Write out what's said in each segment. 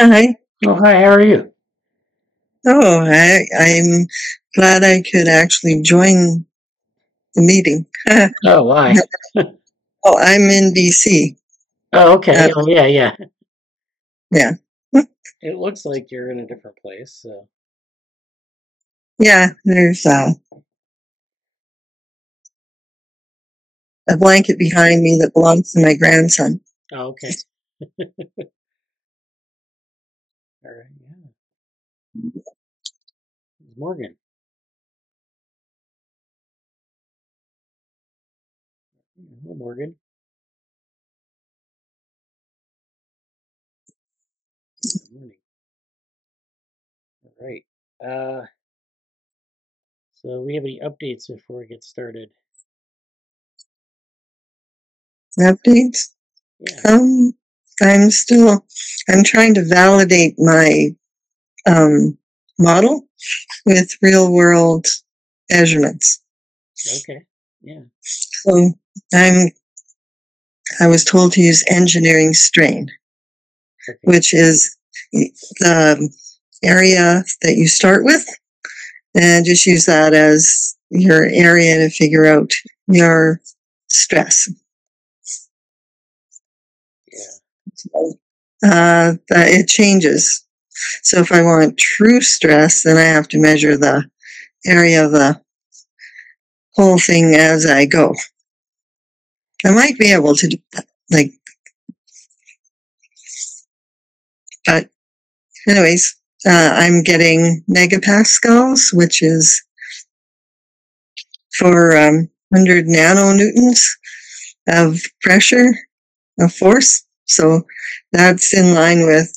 Hi. Oh, hi, how are you? Oh, I'm glad I could actually join the meeting. Oh, why? Oh, I'm in DC. Oh, okay. Oh, yeah, yeah. Yeah. It looks like you're in a different place, so. Yeah, there's a blanket behind me that belongs to my grandson. Oh, okay. All right, yeah. It's Morgan. Hello, Morgan. Good morning. All right. So we have any updates before we get started? Updates? Yeah. I'm trying to validate my model with real world measurements. Okay. Yeah. So I was told to use engineering strain, Okay. which is the area that you start with, and just use that as your area to figure out your stress. Yeah. It changes. So if I want true stress, then I have to measure the area of the whole thing as I go. I might be able to do that, but anyways, I'm getting megapascals, which is for 100 nanonewtons of pressure, of force. So that's in line with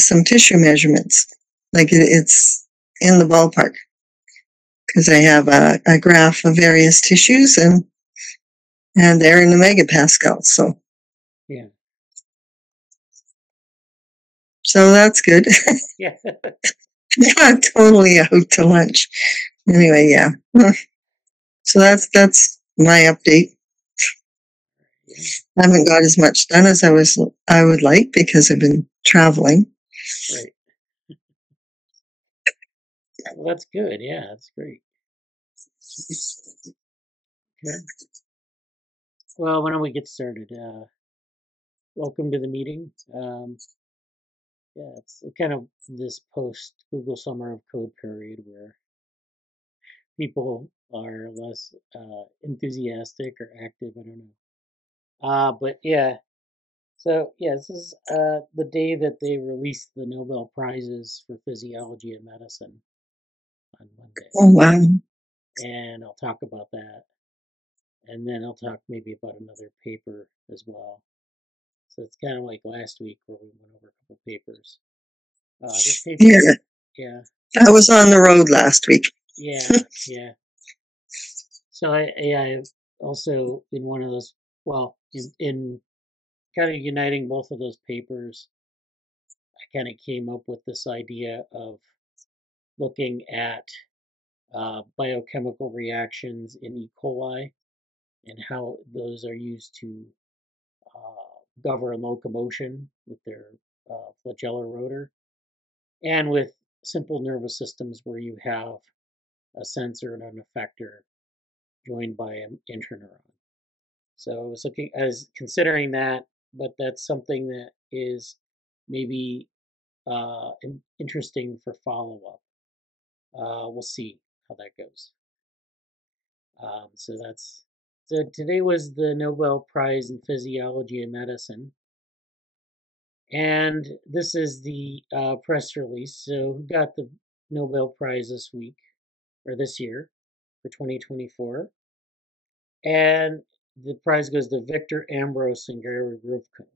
some tissue measurements. Like it's in the ballpark because I have a graph of various tissues and they're in the megapascals. So Yeah. So that's good. Yeah. Not totally out to lunch. Anyway, yeah. So that's my update. I haven't got as much done as I would like because I've been traveling. Right. Well, that's good. Yeah, that's great. Okay. Well, why don't we get started? Welcome to the meeting. Yeah, it's kind of this post Google Summer of Code period where people are less enthusiastic or active. I don't know. But yeah, so yeah, this is the day that they released the Nobel Prizes for Physiology and Medicine on Monday. Oh, wow. And I'll talk about that. And then I'll talk maybe about another paper as well. So it's kind of like last week where we went over a couple papers. This paper, Yeah. yeah, I was on the road last week. yeah, yeah. So I also in one of those, well, in kind of uniting both of those papers, I kind of came up with this idea of looking at biochemical reactions in E. coli and how those are used to govern locomotion with their flagellar rotor, and with simple nervous systems where you have a sensor and an effector joined by an interneuron. So I was considering that, but that's something that is maybe interesting for follow up. We'll see how that goes. So today was the Nobel Prize in Physiology and Medicine, and this is the press release. So who got the Nobel Prize this week or this year for 2024? And the prize goes to Victor Ambros and Gary Ruvkun.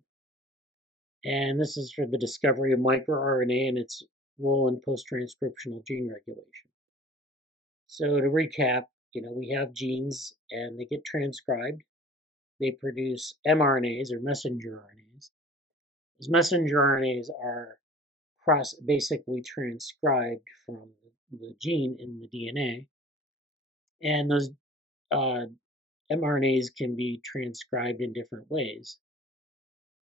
And this is for the discovery of microRNA and its role in post-transcriptional gene regulation. So to recap, we have genes and they get transcribed. They produce mRNAs or messenger RNAs. These messenger RNAs are basically transcribed from the gene in the DNA. And those mRNAs can be transcribed in different ways.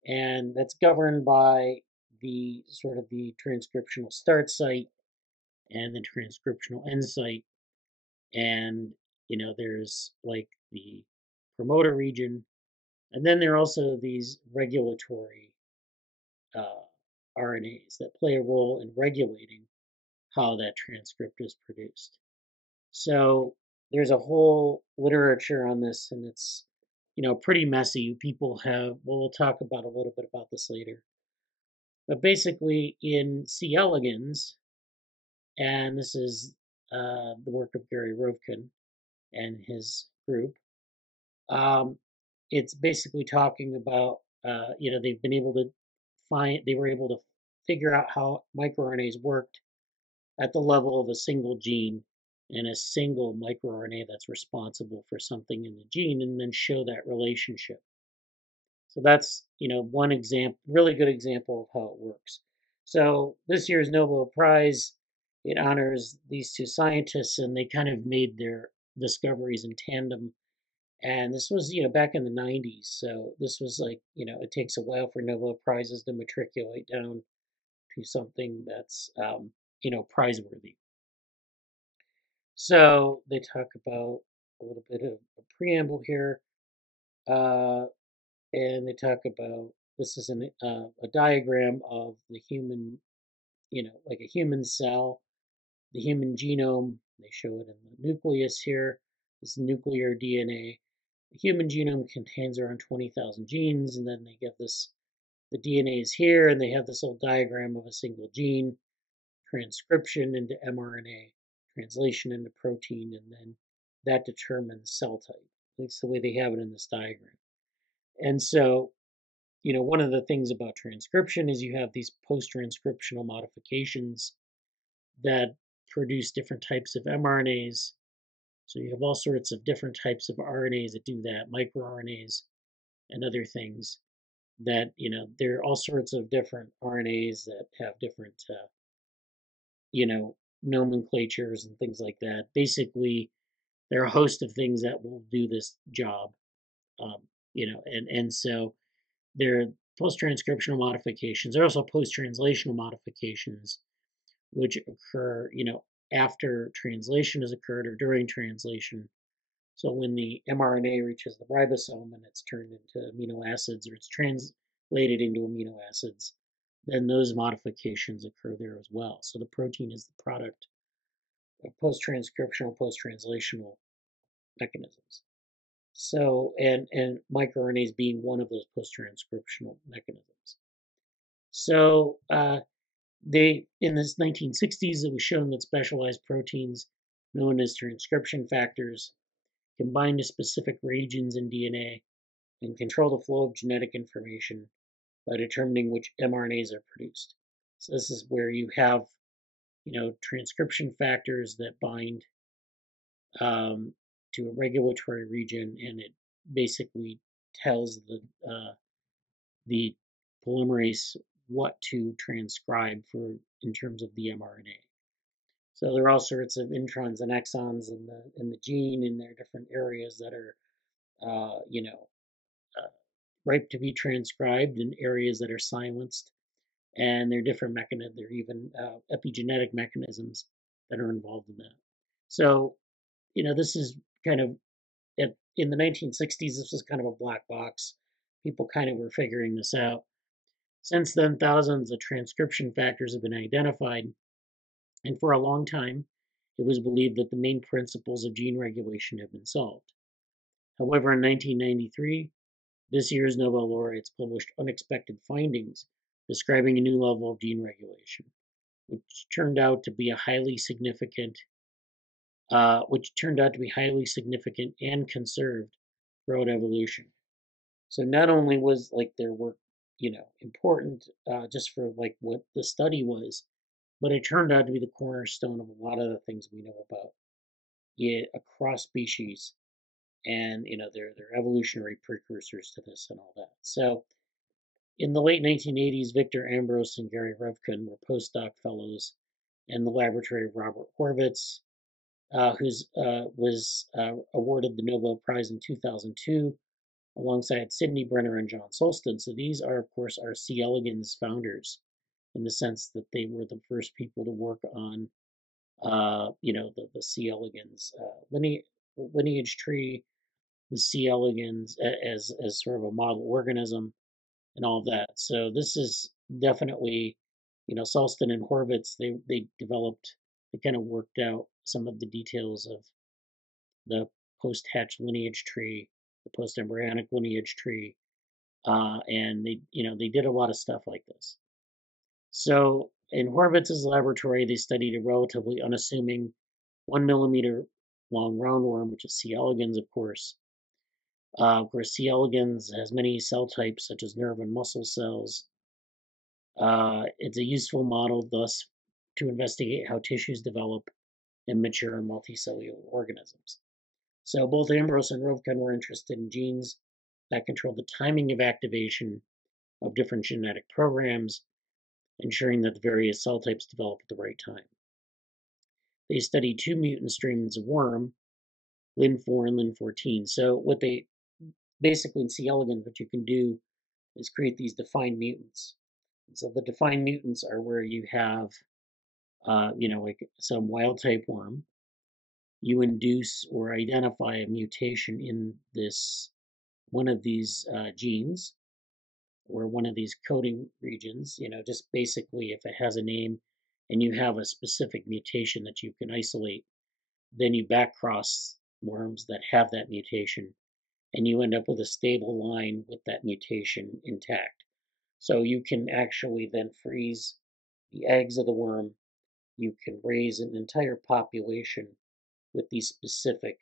And that's governed by the sort of the transcriptional start site and the transcriptional end site. And, there's like the promoter region. And then there are also these regulatory uh, RNAs that play a role in regulating how that transcript is produced. So there's a whole literature on this, and it's pretty messy. People have we'll talk about a little bit about this later. But basically, in C. elegans, and this is the work of Gary Ruvkun and his group. It's basically talking about they've been able to they were able to figure out how microRNAs worked at the level of a single gene and a single microRNA that's responsible for something in the gene, and then show that relationship. So that's one example, really good example of how it works. So this year's Nobel Prize, it honors these two scientists, and they kind of made their discoveries in tandem. And this was back in the 90s. So this was like it takes a while for Nobel Prizes to matriculate down to something that's prizeworthy. So they talk about a little bit of a preamble here, and they talk about this is a diagram of the human, like a human cell, the human genome. They show it in the nucleus here. This nuclear DNA. The human genome contains around 20,000 genes, and then they get this. The DNA is here, and they have this little diagram of a single gene, transcription into mRNA, translation into protein, and then that determines cell type. That's the way they have it in this diagram. And so, one of the things about transcription is you have these post-transcriptional modifications that produce different types of mRNAs. So you have all sorts of different types of RNAs that do that, microRNAs and other things that, there are all sorts of different RNAs that have different, nomenclatures and things like that. Basically, there are a host of things that will do this job, um, and so there are post-transcriptional modifications. There are also post-translational modifications, which occur, after translation has occurred or during translation. So when the mRNA reaches the ribosome and it's turned into amino acids or it's translated into amino acids, then those modifications occur there as well. So the protein is the product of post-transcriptional, post-translational mechanisms. So, and microRNAs being one of those post-transcriptional mechanisms. So, in this 1960s, it was shown that specialized proteins known as transcription factors combine to specific regions in DNA and control the flow of genetic information by determining which mRNAs are produced. So this is where you have, transcription factors that bind to a regulatory region, and it basically tells the polymerase what to transcribe for in terms of the mRNA. So there are all sorts of introns and exons in the gene, and there are different areas that are, ripe to be transcribed, and areas that are silenced. And there are different mechanisms. There are even epigenetic mechanisms that are involved in that. So, this is kind of in the 1960s. This was kind of a black box. People kind of were figuring this out. Since then, thousands of transcription factors have been identified, and for a long time, it was believed that the main principles of gene regulation have been solved. However, in 1993, this year's Nobel laureates published unexpected findings describing a new level of gene regulation, which turned out to be highly significant and conserved throughout evolution. So not only was their work, important just for what the study was, but it turned out to be the cornerstone of a lot of the things we know about across species, and their evolutionary precursors to this and all that. So in the late 1980s, Victor Ambros and Gary Ruvkun were postdoc fellows in the laboratory of Robert Horvitz, who was awarded the Nobel Prize in 2002, alongside Sidney Brenner and John Sulston. So these are, of course, our C. elegans founders. in the sense that they were the first people to work on, the C. elegans lineage tree, the C. elegans as sort of a model organism, and all of that. So this is definitely, Sulston and Horvitz, they kind of worked out some of the details of the post-hatch lineage tree, the post-embryonic lineage tree, and they did a lot of stuff like this. So in Horvitz's laboratory, they studied a relatively unassuming 1 millimeter long roundworm, which is C. elegans, of course. C. elegans has many cell types, such as nerve and muscle cells. It's a useful model, thus, to investigate how tissues develop and mature in multicellular organisms. So both Ambrose and Ruvkun were interested in genes that control the timing of activation of different genetic programs, ensuring that the various cell types develop at the right time. They studied 2 mutant strains of worm, Lin4 and Lin14. So what they basically in C. elegans, what you can do is create these defined mutants. And so the defined mutants are where you have, like some wild type worm. You induce or identify a mutation in this one of these genes or one of these coding regions, just basically if it has a name and you have a specific mutation that you can isolate, then you backcross worms that have that mutation and you end up with a stable line with that mutation intact. So you can actually then freeze the eggs of the worm. You can raise an entire population with these specific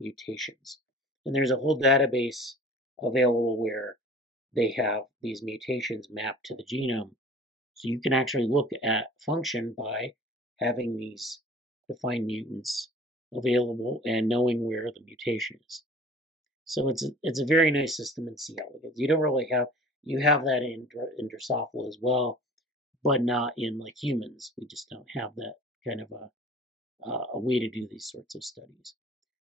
mutations. And there's a whole database available where they have these mutations mapped to the genome. So you can actually look at function by having these defined mutants available and knowing where the mutation is. So it's a very nice system in C. elegans. You don't really you have that in Drosophila as well, but not in like humans. We just don't have that kind of a way to do these sorts of studies.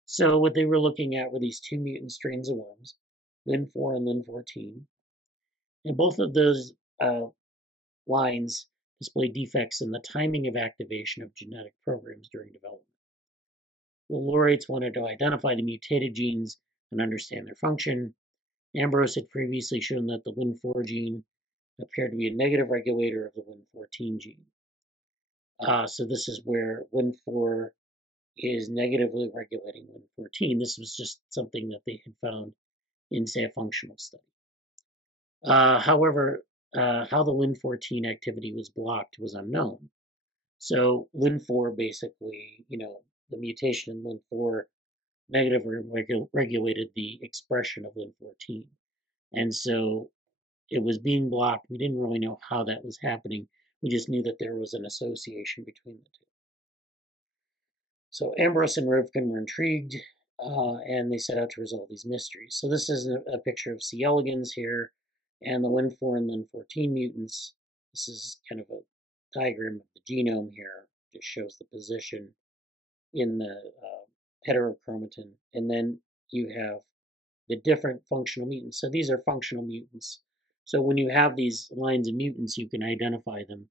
So what they were looking at were these 2 mutant strains of worms, Lin4 and Lin14, and both of those lines display defects in the timing of activation of genetic programs during development. The laureates wanted to identify the mutated genes and understand their function. Ambrose had previously shown that the Lin4 gene appeared to be a negative regulator of the Lin14 gene. So this is where Lin4 is negatively regulating Lin14. This was just something that they had found in, say, a functional study. However, how the Lin14 activity was blocked was unknown. So Lin4 basically, the mutation in Lin4 negatively regulated the expression of Lin14. And so it was being blocked. We didn't really know how that was happening. We just knew that there was an association between the two. So Ambrose and Ruvkun were intrigued, and they set out to resolve these mysteries. So this is a picture of C. elegans here, and the Lin4 and Lin14 mutants. This is kind of a diagram of the genome here. It just shows the position in the heterochromatin. And then you have the different functional mutants. So these are functional mutants. So when you have these lines of mutants, you can identify them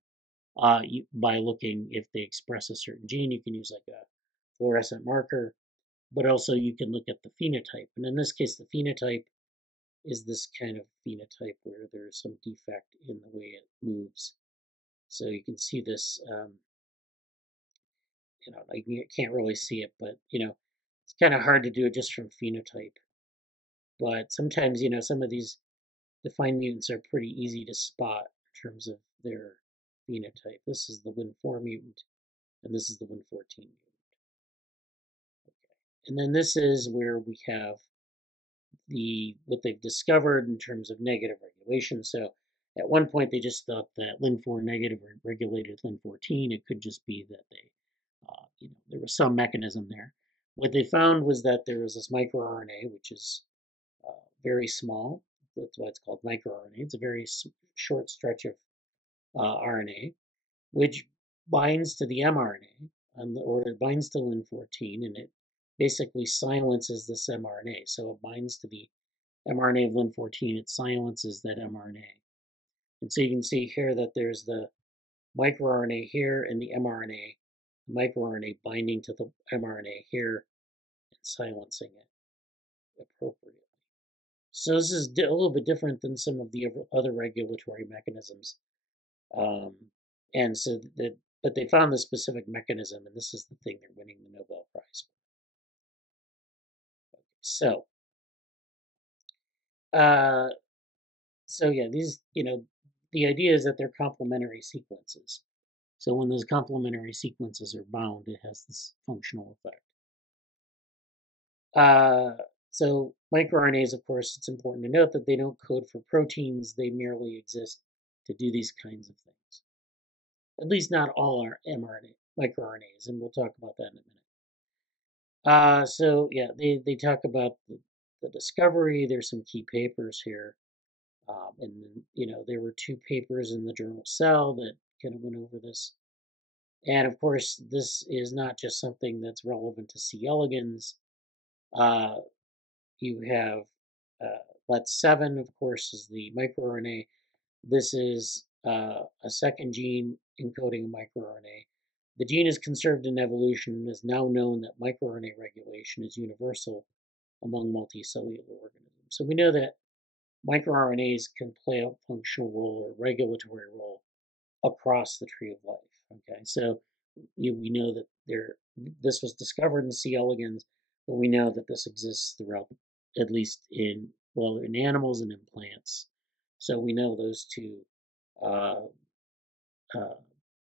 by looking if they express a certain gene. You can use like a fluorescent marker, but also you can look at the phenotype. And in this case, the phenotype is this kind of phenotype where there's some defect in the way it moves. So you can see this, like you can't really see it, but, it's kind of hard to do it just from phenotype. But sometimes, some of these defined mutants are pretty easy to spot in terms of their phenotype. This is the Lin4 mutant, and this is the Lin14 mutant. And then this is where we have what they've discovered in terms of negative regulation. So at one point they just thought that Lin4 negative regulated Lin14. It could just be that there was some mechanism there. What they found was that there was this microRNA, which is very small. That's why it's called microRNA. It's a very short stretch of RNA, which binds to the mRNA, or it binds to Lin14, and it basically silences this mRNA. So it binds to the mRNA of Lin14, it silences that mRNA. And so you can see here that there's the microRNA here and the mRNA, the microRNA binding to the mRNA here and silencing it appropriately. So this is a little bit different than some of the other regulatory mechanisms. And so that, but they found the specific mechanism, and this is the thing they're winning the Nobel Prize for. Okay, so yeah, these, the idea is that they're complementary sequences. So when those complementary sequences are bound, it has this functional effect. So microRNAs, of course, it's important to note that they don't code for proteins. They merely exist to do these kinds of things. At least not all our microRNAs, and we'll talk about that in a minute. So yeah, they talk about the discovery. There's some key papers here. And there were 2 papers in the journal Cell that kind of went over this. And of course, this is not just something that's relevant to C. elegans. You have LET7, of course, is the microRNA. This is a second gene encoding a microRNA. The gene is conserved in evolution and is now known that microRNA regulation is universal among multicellular organisms. So we know that microRNAs can play a functional role or regulatory role across the tree of life. Okay, so we know that this was discovered in C. elegans, but we know that this exists throughout, at least in animals and in plants. So we know those 2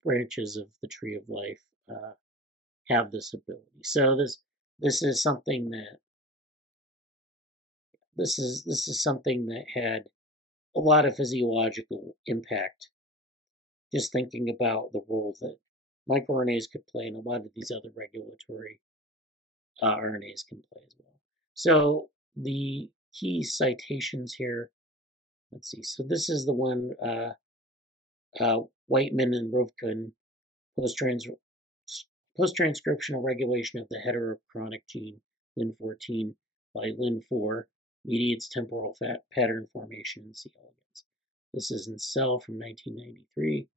branches of the tree of life have this ability. So this is something that had a lot of physiological impact. Just thinking about the role that microRNAs could play, and a lot of these other regulatory RNAs can play as well. So the key citations here, let's see. So this is the one, Wightman and Rovkin, Posttranscriptional Regulation of the Heterochronic Gene, Lin14, by Lin4, Mediates Temporal Pattern Formation in C. elegans. This is in Cell from 1993.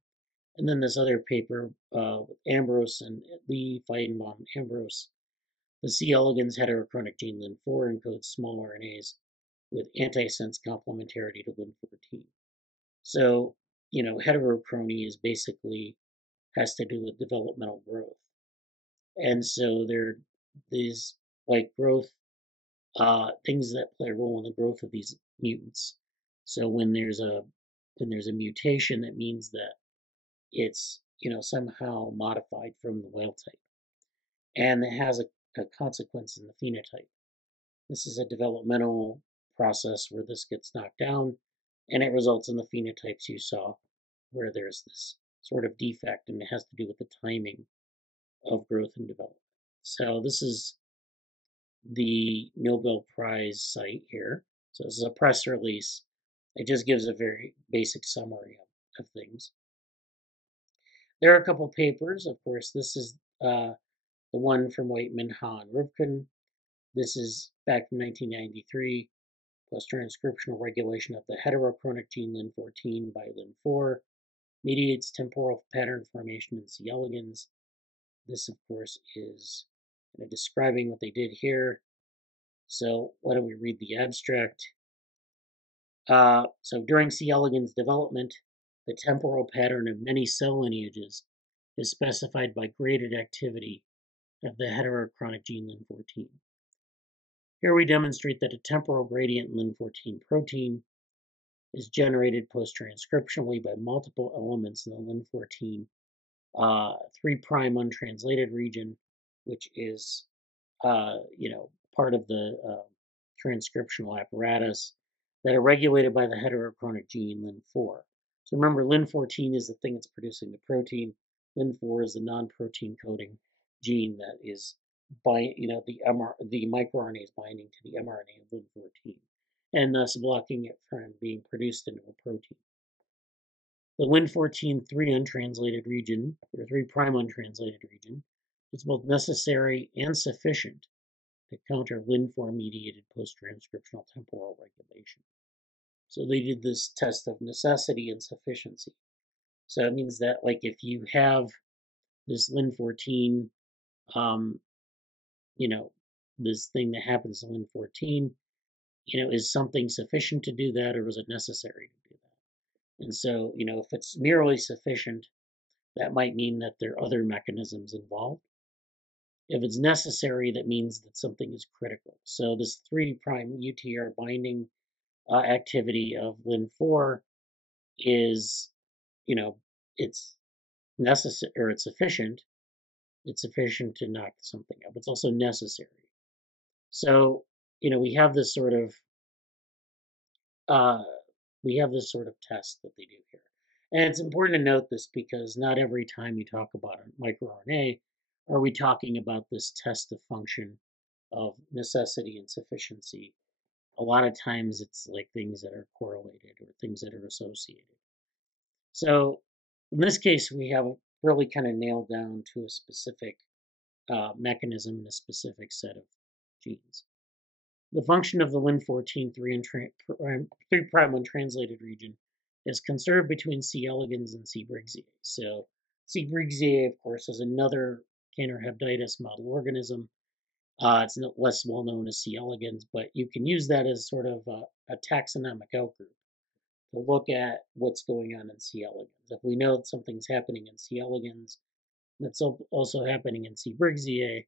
And then this other paper with Ambrose and Lee, Feidenbaum, and Ambrose. The C. elegans heterochronic gene Lin4 encodes small RNAs with antisense complementarity to Lin14. So, heterochrony is basically has to do with developmental growth. And so there are these growth things that play a role in the growth of these mutants. So when there's a mutation, that means that it's somehow modified from the wild type, and it has a consequence in the phenotype. This is a developmental process where this gets knocked down, and it results in the phenotypes you saw, where there's this sort of defect, and it has to do with the timing of growth and development. So this is the Nobel Prize site here. So this is a press release. It just gives a very basic summary of things. There are a couple papers. Of course, this is the one from Wightman, Hough, and Rovkin. This is back from 1993. Posttranscriptional Regulation of the Heterochronic Gene Lin14 by Lin4. Mediates Temporal Pattern Formation in C. elegans. This, of course, is describing what they did here. So why don't we read the abstract? So during C. elegans development, the temporal pattern of many cell lineages is specified by graded activity of the heterochronic gene Lin14. Here we demonstrate that a temporal gradient Lin14 protein is generated post-transcriptionally by multiple elements in the Lin14 3' untranslated region, which is part of the transcriptional apparatus that are regulated by the heterochronic gene Lin4. So remember, Lin14 is the thing that's producing the protein. Lin4 is the non-protein coding gene that is the microRNA is binding to the mRNA of Lin14, and thus blocking it from being produced into a protein. The Lin14 3' untranslated region, or 3' untranslated region, is both necessary and sufficient to counter Lin4-mediated post-transcriptional temporal regulation. So they did this test of necessity and sufficiency. So it means that, like, if you have this Lin14, you know, this thing that happens to Lin14, is something sufficient to do that, or is it necessary to do that? And so, if it's merely sufficient, that might mean that there are other mechanisms involved. If it's necessary, that means that something is critical. So this 3' UTR binding activity of Lin4 is, it's necessary, or it's sufficient. It's sufficient to knock something up. It's also necessary. So, we have this sort of test that they do here. And it's important to note this because not every time you talk about a microRNA are we talking about this test of function of necessity and sufficiency. A lot of times it's like things that are correlated or things that are associated. So in this case, we have really kind of nailed down to a specific mechanism in a specific set of genes. The function of the Lin14 3' untranslated region is conserved between C. elegans and C. briggsii. So C. briggsii, of course, is another Cantor-Hebditis model organism. It's less well known as C. elegans, but you can use that as sort of a taxonomic outgroup to look at what's going on in C. elegans. If we know that something's happening in C. elegans, that's also happening in C. briggsii,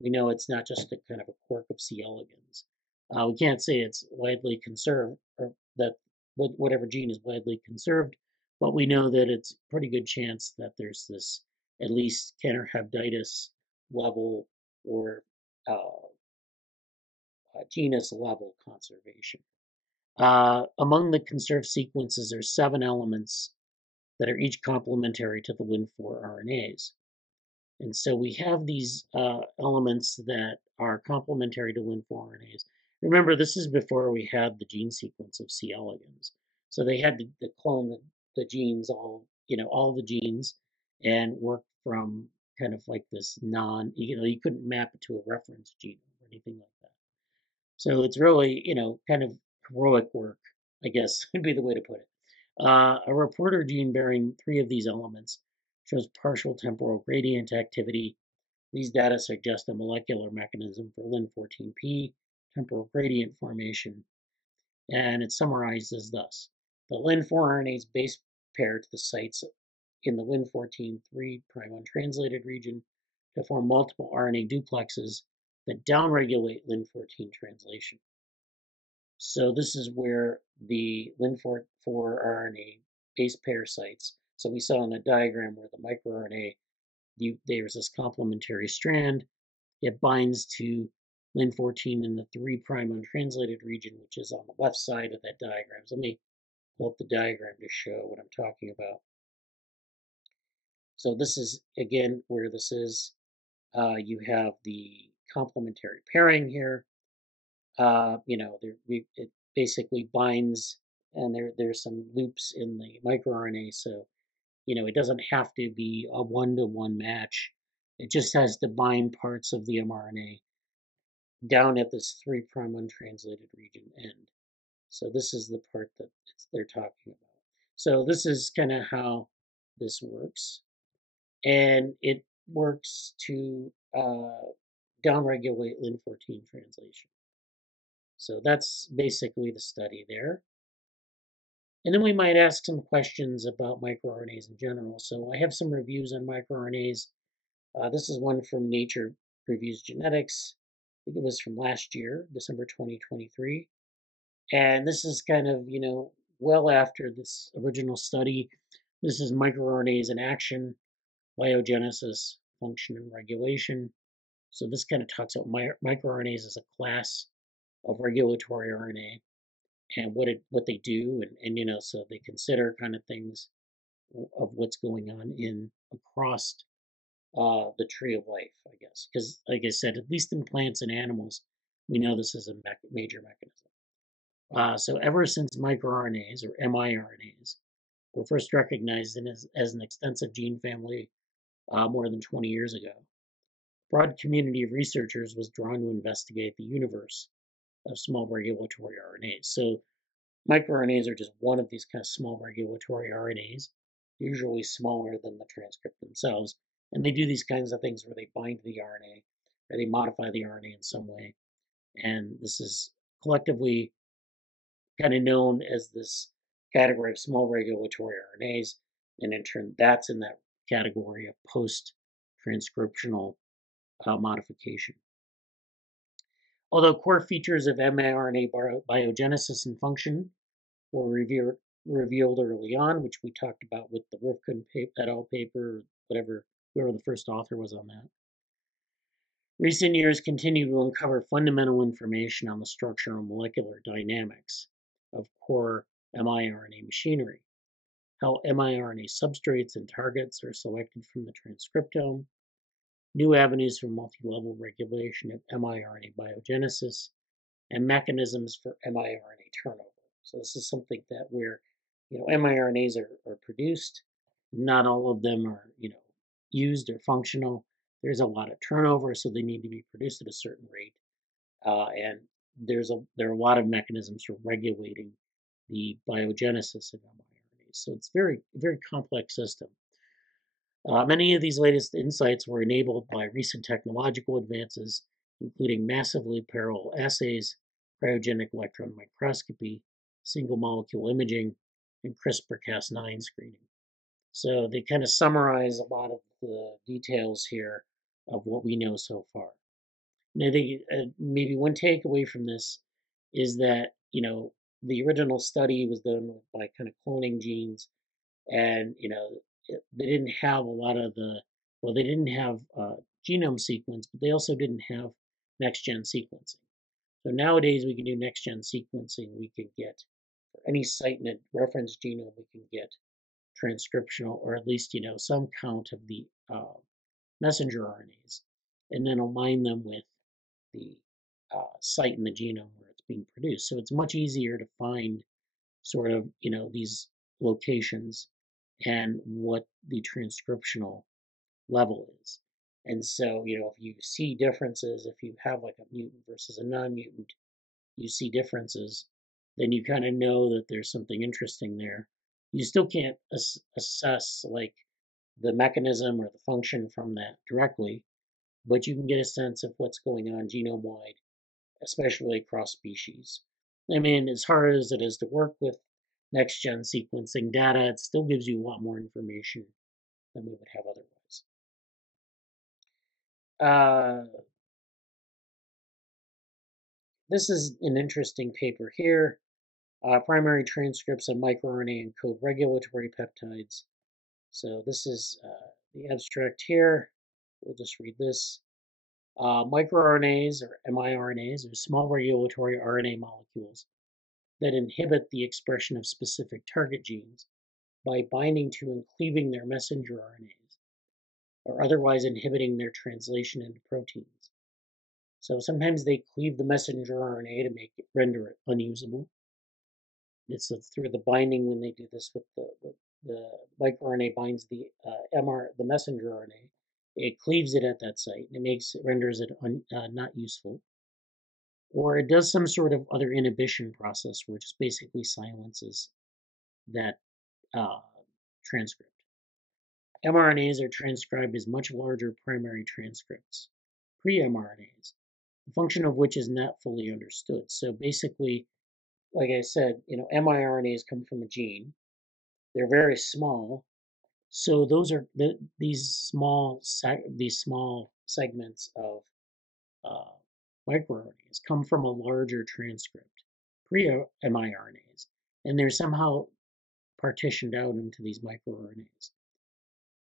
we know it's not just a kind of a quirk of C. elegans. We can't say it's widely conserved, or that whatever gene is widely conserved, but we know that it's a pretty good chance that there's this at least Cantor-Hebditis level or genus level conservation. Among the conserved sequences, there's 7 elements that are each complementary to the Lin4 RNAs. And so we have these elements that are complementary to Lin4 RNAs. Remember, this is before we had the gene sequence of C. elegans. So they had to clone the genes, all the genes, and work from kind of like this you couldn't map it to a reference gene or anything like that. So it's really, kind of heroic work, I guess would be the way to put it. A reporter gene bearing 3 of these elements shows partial temporal gradient activity. These data suggest a molecular mechanism for Lin14P temporal gradient formation, and it's summarized as thus. The Lin4 RNA's base pair to the sites in the Lin14 3' untranslated region to form multiple RNA duplexes that downregulate Lin14 translation. So this is where the Lin4 RNA base pair sites. So we saw in the diagram where the microRNA, there's this complementary strand. It binds to Lin14 in the 3' untranslated region, which is on the left side of that diagram. So let me pull up the diagram to show what I'm talking about. So this is, again, where this is. You have the complementary pairing here. It basically binds, and there's some loops in the microRNA, so it doesn't have to be a one-to-one match. It just has to bind parts of the mRNA down at this 3' untranslated region end. So this is the part that they're talking about. So this is kind of how this works, and it works to downregulate Lin14 translation. So that's basically the study there. And then we might ask some questions about microRNAs in general. So I have some reviews on microRNAs. This is one from Nature Reviews Genetics. I think it was from last year, December 2023. And this is kind of, well after this original study. This is microRNAs in action, biogenesis, function, and regulation. So this kind of talks about microRNAs as a class of regulatory RNA and what they do, and so they consider kind of things of what's going on across the tree of life, I guess, because like I said, at least in plants and animals, we know this is a major mechanism. So ever since microRNAs or miRNAs were first recognized as an extensive gene family more than 20 years ago, a broad community of researchers was drawn to investigate the universe of small regulatory RNAs. So microRNAs are just one of these kind of small regulatory RNAs. usually smaller than the transcript themselves. And they do these kinds of things where they bind the RNA or they modify the RNA in some way. And this is collectively kind of known as this category of small regulatory RNAs. And in turn, that's in that category of post-transcriptional modification. Although core features of miRNA biogenesis and function were revealed early on, which we talked about with the Rifkin et al. Paper, whoever the first author was on that. Recent years continue to uncover fundamental information on the structural and molecular dynamics of core miRNA machinery, how miRNA substrates and targets are selected from the transcriptome, new avenues for multi-level regulation of miRNA biogenesis, and mechanisms for miRNA turnover. So this is something that where, miRNAs are produced. Not all of them are, used or functional. There's a lot of turnover, so they need to be produced at a certain rate. And there are a lot of mechanisms for regulating the biogenesis of miRNAs. So it's very, very complex system. Many of these latest insights were enabled by recent technological advances, including massively parallel assays, cryogenic electron microscopy, single molecule imaging, and CRISPR-Cas9 screening. So they kind of summarize a lot of the details here of what we know so far. And I think maybe one takeaway from this is that, the original study was done by kind of cloning genes, and, they didn't have a lot of they didn't have genome sequence, but they also didn't have next-gen sequencing. So nowadays we can do next-gen sequencing. We can get, for any site in a reference genome, we can get transcriptional, or at least, some count of the messenger RNAs, and then align them with the site in the genome where it's being produced. So it's much easier to find sort of, these locations and what the transcriptional level is. And so, if you see differences, if you have like a mutant versus a non-mutant, you see differences, then you kind of know that there's something interesting there. You still can't assess like the mechanism or the function from that directly, but you can get a sense of what's going on genome-wide, especially across species. I mean, as hard as it is to work with next-gen sequencing data, it still gives you a lot more information than we would have otherwise. This is an interesting paper here. Primary transcripts of microRNA encode regulatory peptides. So this is the abstract here. We'll just read this. MicroRNAs, or miRNAs, are small regulatory RNA molecules that inhibit the expression of specific target genes by binding to and cleaving their messenger RNAs, or otherwise inhibiting their translation into proteins. So sometimes they cleave the messenger RNA to render it unusable. It's through the binding when they do this with the microRNA binds the messenger RNA. It cleaves it at that site, and it renders it not useful. Or it does some sort of other inhibition process where it just basically silences that transcript. mRNAs are transcribed as much larger primary transcripts, pre-mRNAs, the function of which is not fully understood. So basically, like I said, miRNAs come from a gene. They're very small, so those are these small segments of microRNAs come from a larger transcript, pre-miRNAs, and they're somehow partitioned out into these microRNAs.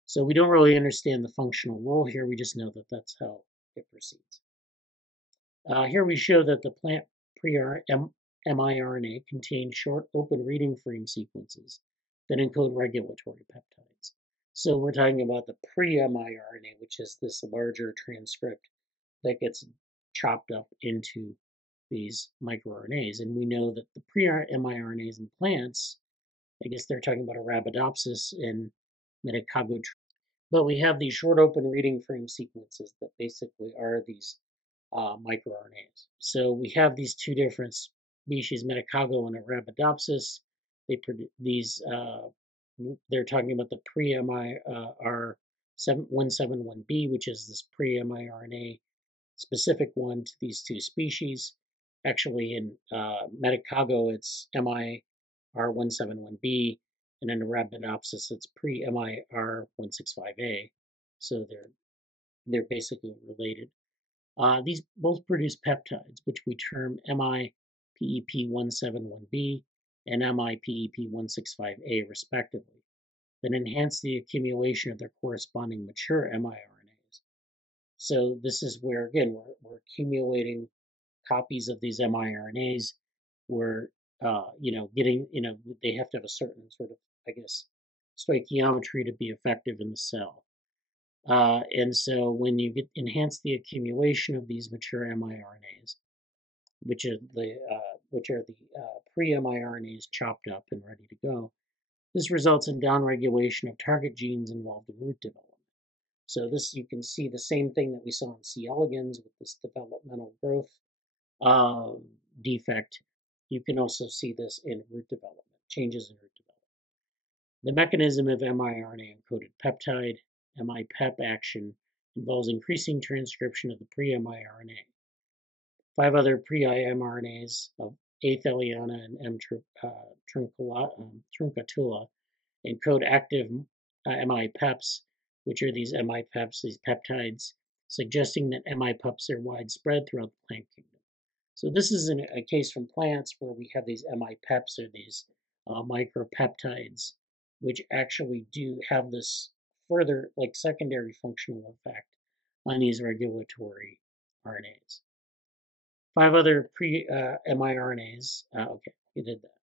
So we don't really understand the functional role here. We just know that that's how it proceeds. Here we show that the plant miRNA contains short open reading frame sequences that encode regulatory peptides. So we're talking about the pre-miRNA, which is this larger transcript that gets chopped up into these microRNAs. And we know that the pre-miRNAs in plants, I guess they're talking about Arabidopsis and Medicago. But we have these short open reading frame sequences that basically are these microRNAs. So we have these two different species, Medicago and Arabidopsis. They produce these they're talking about the pre-MIR 171B, which is this pre-miRNA specific one to these two species. Actually, in Medicago, it's miR171B, and in Arabidopsis, it's pre-miR165A. So they're basically related. These both produce peptides, which we term MIPEP171B and MIPEP165A, respectively, that enhance the accumulation of their corresponding mature miRNAs. So this is where, again, we're accumulating copies of these miRNAs. We're, getting, they have to have a certain sort of, I guess, stoichiometry to be effective in the cell. And so when you enhance the accumulation of these mature miRNAs, which are the pre-miRNAs chopped up and ready to go, this results in downregulation of target genes involved in root development. So this, you can see the same thing that we saw in C. elegans with this developmental growth defect. You can also see this in root development, changes in root development. The mechanism of miRNA-encoded peptide, MIPEP action, involves increasing transcription of the pre-miRNA. 5 other pre-mRNAs of Aetheliana and M. truncatula encode active MIPEPs, which are these MIPEPs, these peptides, suggesting that MIPEPs are widespread throughout the plant kingdom. So this is a case from plants where we have these MIPEPs, or these micropeptides, which actually do have this further, like, secondary functional effect on these regulatory RNAs. 5 other pre-miRNAs. Okay, we did that.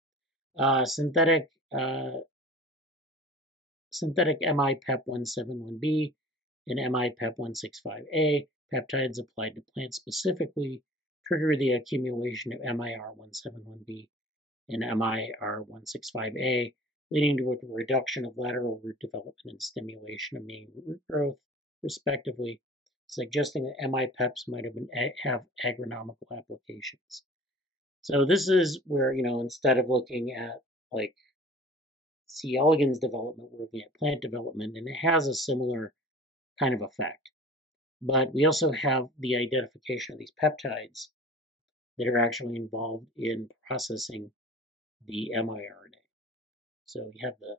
Synthetic MIPEP171B and MIPEP165A peptides applied to plants specifically trigger the accumulation of miR171B and miR165A, leading to a reduction of lateral root development and stimulation of main root growth, respectively, suggesting that MIPEPs might have agronomical applications. So this is where, instead of looking at like C. elegans development, we're looking at plant development, and it has a similar kind of effect. But we also have the identification of these peptides that are actually involved in processing the miRNA. So we have the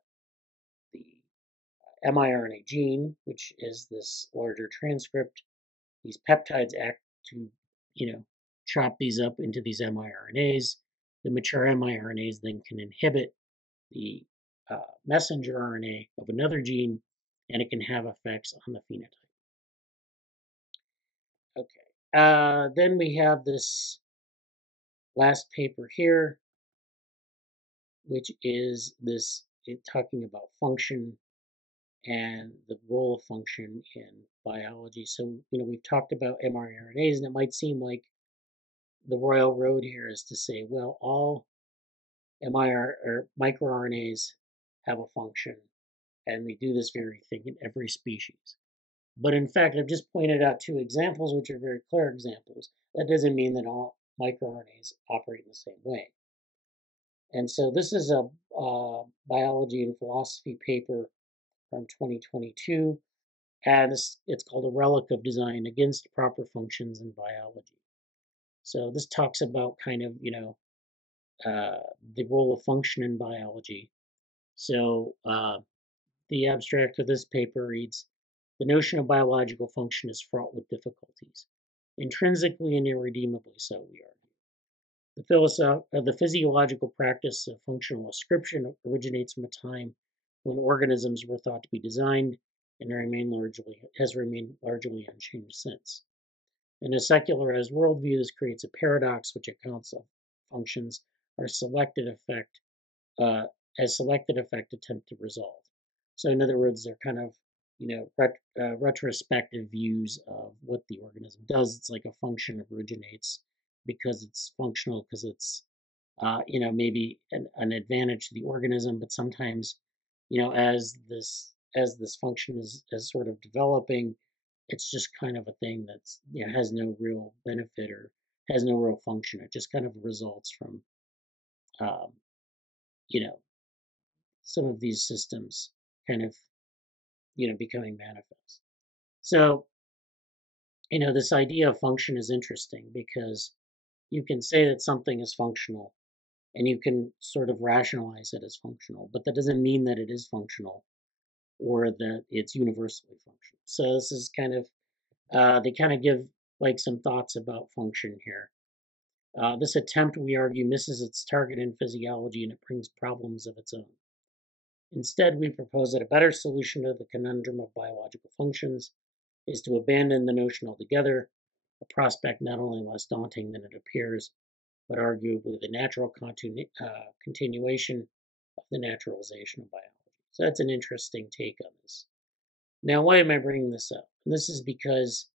miRNA gene, which is this larger transcript. These peptides act to, chop these up into these miRNAs. The mature miRNAs then can inhibit the messenger RNA of another gene, and it can have effects on the phenotype. Okay, then we have this last paper here, which is this talking about function and the role of function in biology. So, we've talked about mRNAs, and it might seem like the royal road here is to say, well, all microRNAs have a function, and they do this very thing in every species. But in fact, I've just pointed out 2 examples, which are very clear examples. That doesn't mean that all microRNAs operate in the same way. And so this is a biology and philosophy paper from 2022, and it's called A Relic of Design Against Proper Functions in Biology. So this talks about kind of, the role of function in biology. So the abstract of this paper reads, "The notion of biological function is fraught with difficulties, intrinsically and irredeemably so, we argue. The physiological practice of functional ascription originates from a time when organisms were thought to be designed and has remained largely unchanged since. In a secularized worldview, this creates a paradox which accounts of functions as selected effect attempt to resolve." So in other words, they're kind of, retrospective views of what the organism does. It's like a function originates because it's functional, because it's, maybe an advantage to the organism, but sometimes, as this function is sort of developing, it's just kind of a thing that's, has no real benefit or has no real function. It just kind of results from, some of these systems kind of, becoming manifest. So, this idea of function is interesting because you can say that something is functional and you can sort of rationalize it as functional, but that doesn't mean that it is functional or that it's universally functional. So this is kind of, they kind of give like some thoughts about function here. This attempt, we argue, misses its target in physiology and it brings problems of its own. Instead, we propose that a better solution to the conundrum of biological functions is to abandon the notion altogether, a prospect not only less daunting than it appears, but arguably the natural continuation of the naturalization of biology. So that's an interesting take on this. Now, why am I bringing this up? And this is because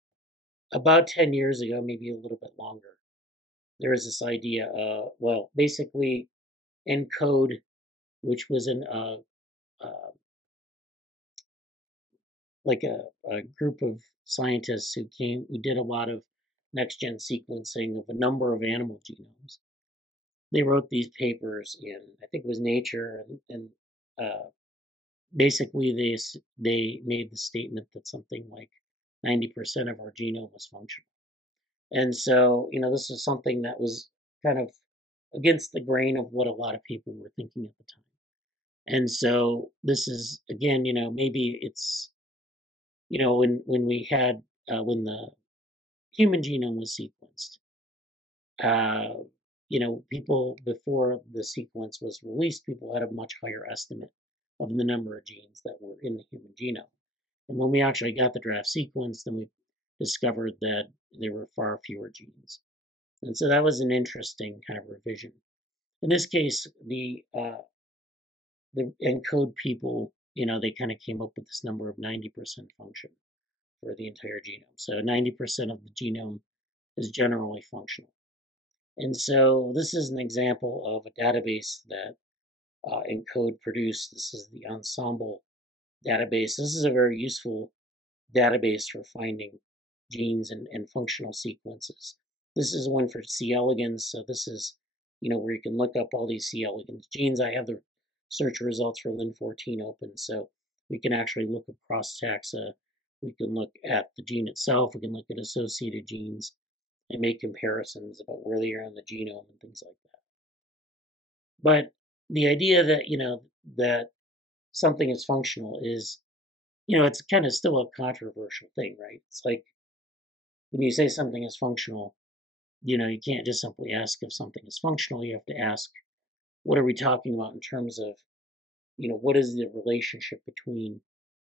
about 10 years ago, maybe a little bit longer, there was this idea, basically encode, which was like a group of scientists who did a lot of next-gen sequencing of a number of animal genomes. They wrote these papers in, I think it was Nature, and basically they made the statement that something like 90% of our genome was functional. And so, this is something that was kind of against the grain of what a lot of people were thinking at the time. And so this is, again, maybe it's, when we had, when the human genome was sequenced, people before the sequence was released, people had a much higher estimate of the number of genes that were in the human genome. And when we actually got the draft sequence, then we discovered that there were far fewer genes. And so that was an interesting kind of revision. In this case, the encode people, they kind of came up with this number of 90% function for the entire genome. So 90% of the genome is generally functional. And so this is an example of a database that encode produced. This is the Ensemble database. This is a very useful database for finding genes and functional sequences. This is one for C. elegans. So this is, where you can look up all these C. elegans genes. I have the search results for Lin14 open, so we can actually look across taxa. We can look at the gene itself. We can look at associated genes and make comparisons about where they are in the genome and things like that. But the idea that, that something is functional is, it's kind of still a controversial thing, right? It's like when you say something is functional, you can't just simply ask if something is functional. You have to ask, what are we talking about in terms of, what is the relationship between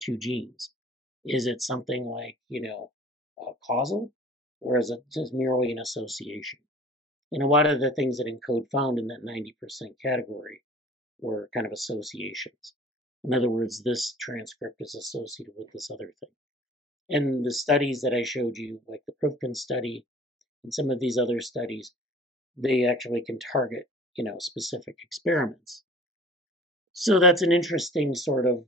two genes? Is it something like, causal, or is it just merely an association? And a lot of the things that encode found in that 90% category were kind of associations. In other words, this transcript is associated with this other thing. And the studies that I showed you, like the Prufkin study and some of these other studies, they actually can target, specific experiments. So that's an interesting sort of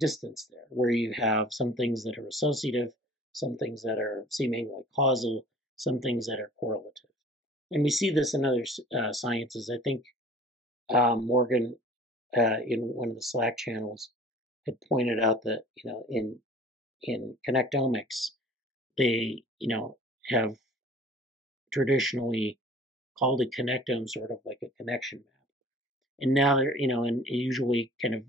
distance there, where you have some things that are associative, some things that are seemingly causal, some things that are correlative. And we see this in other sciences. I think Morgan, in one of the Slack channels, had pointed out that, in connectomics, they, have traditionally called a connectome sort of like a connection map. And now they're, and usually kind of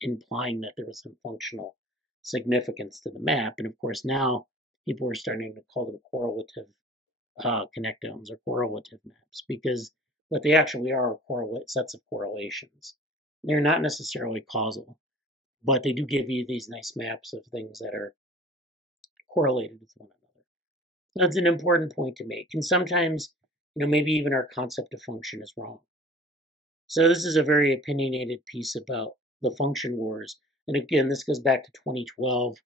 implying that there was some functional significance to the map. And of course, now people are starting to call them correlative connectomes or correlative maps, because what they actually are sets of correlations. They're not necessarily causal, but they do give you these nice maps of things that are correlated with one another. That's an important point to make. And sometimes, maybe even our concept of function is wrong. So this is a very opinionated piece about the function wars. And again, this goes back to 2012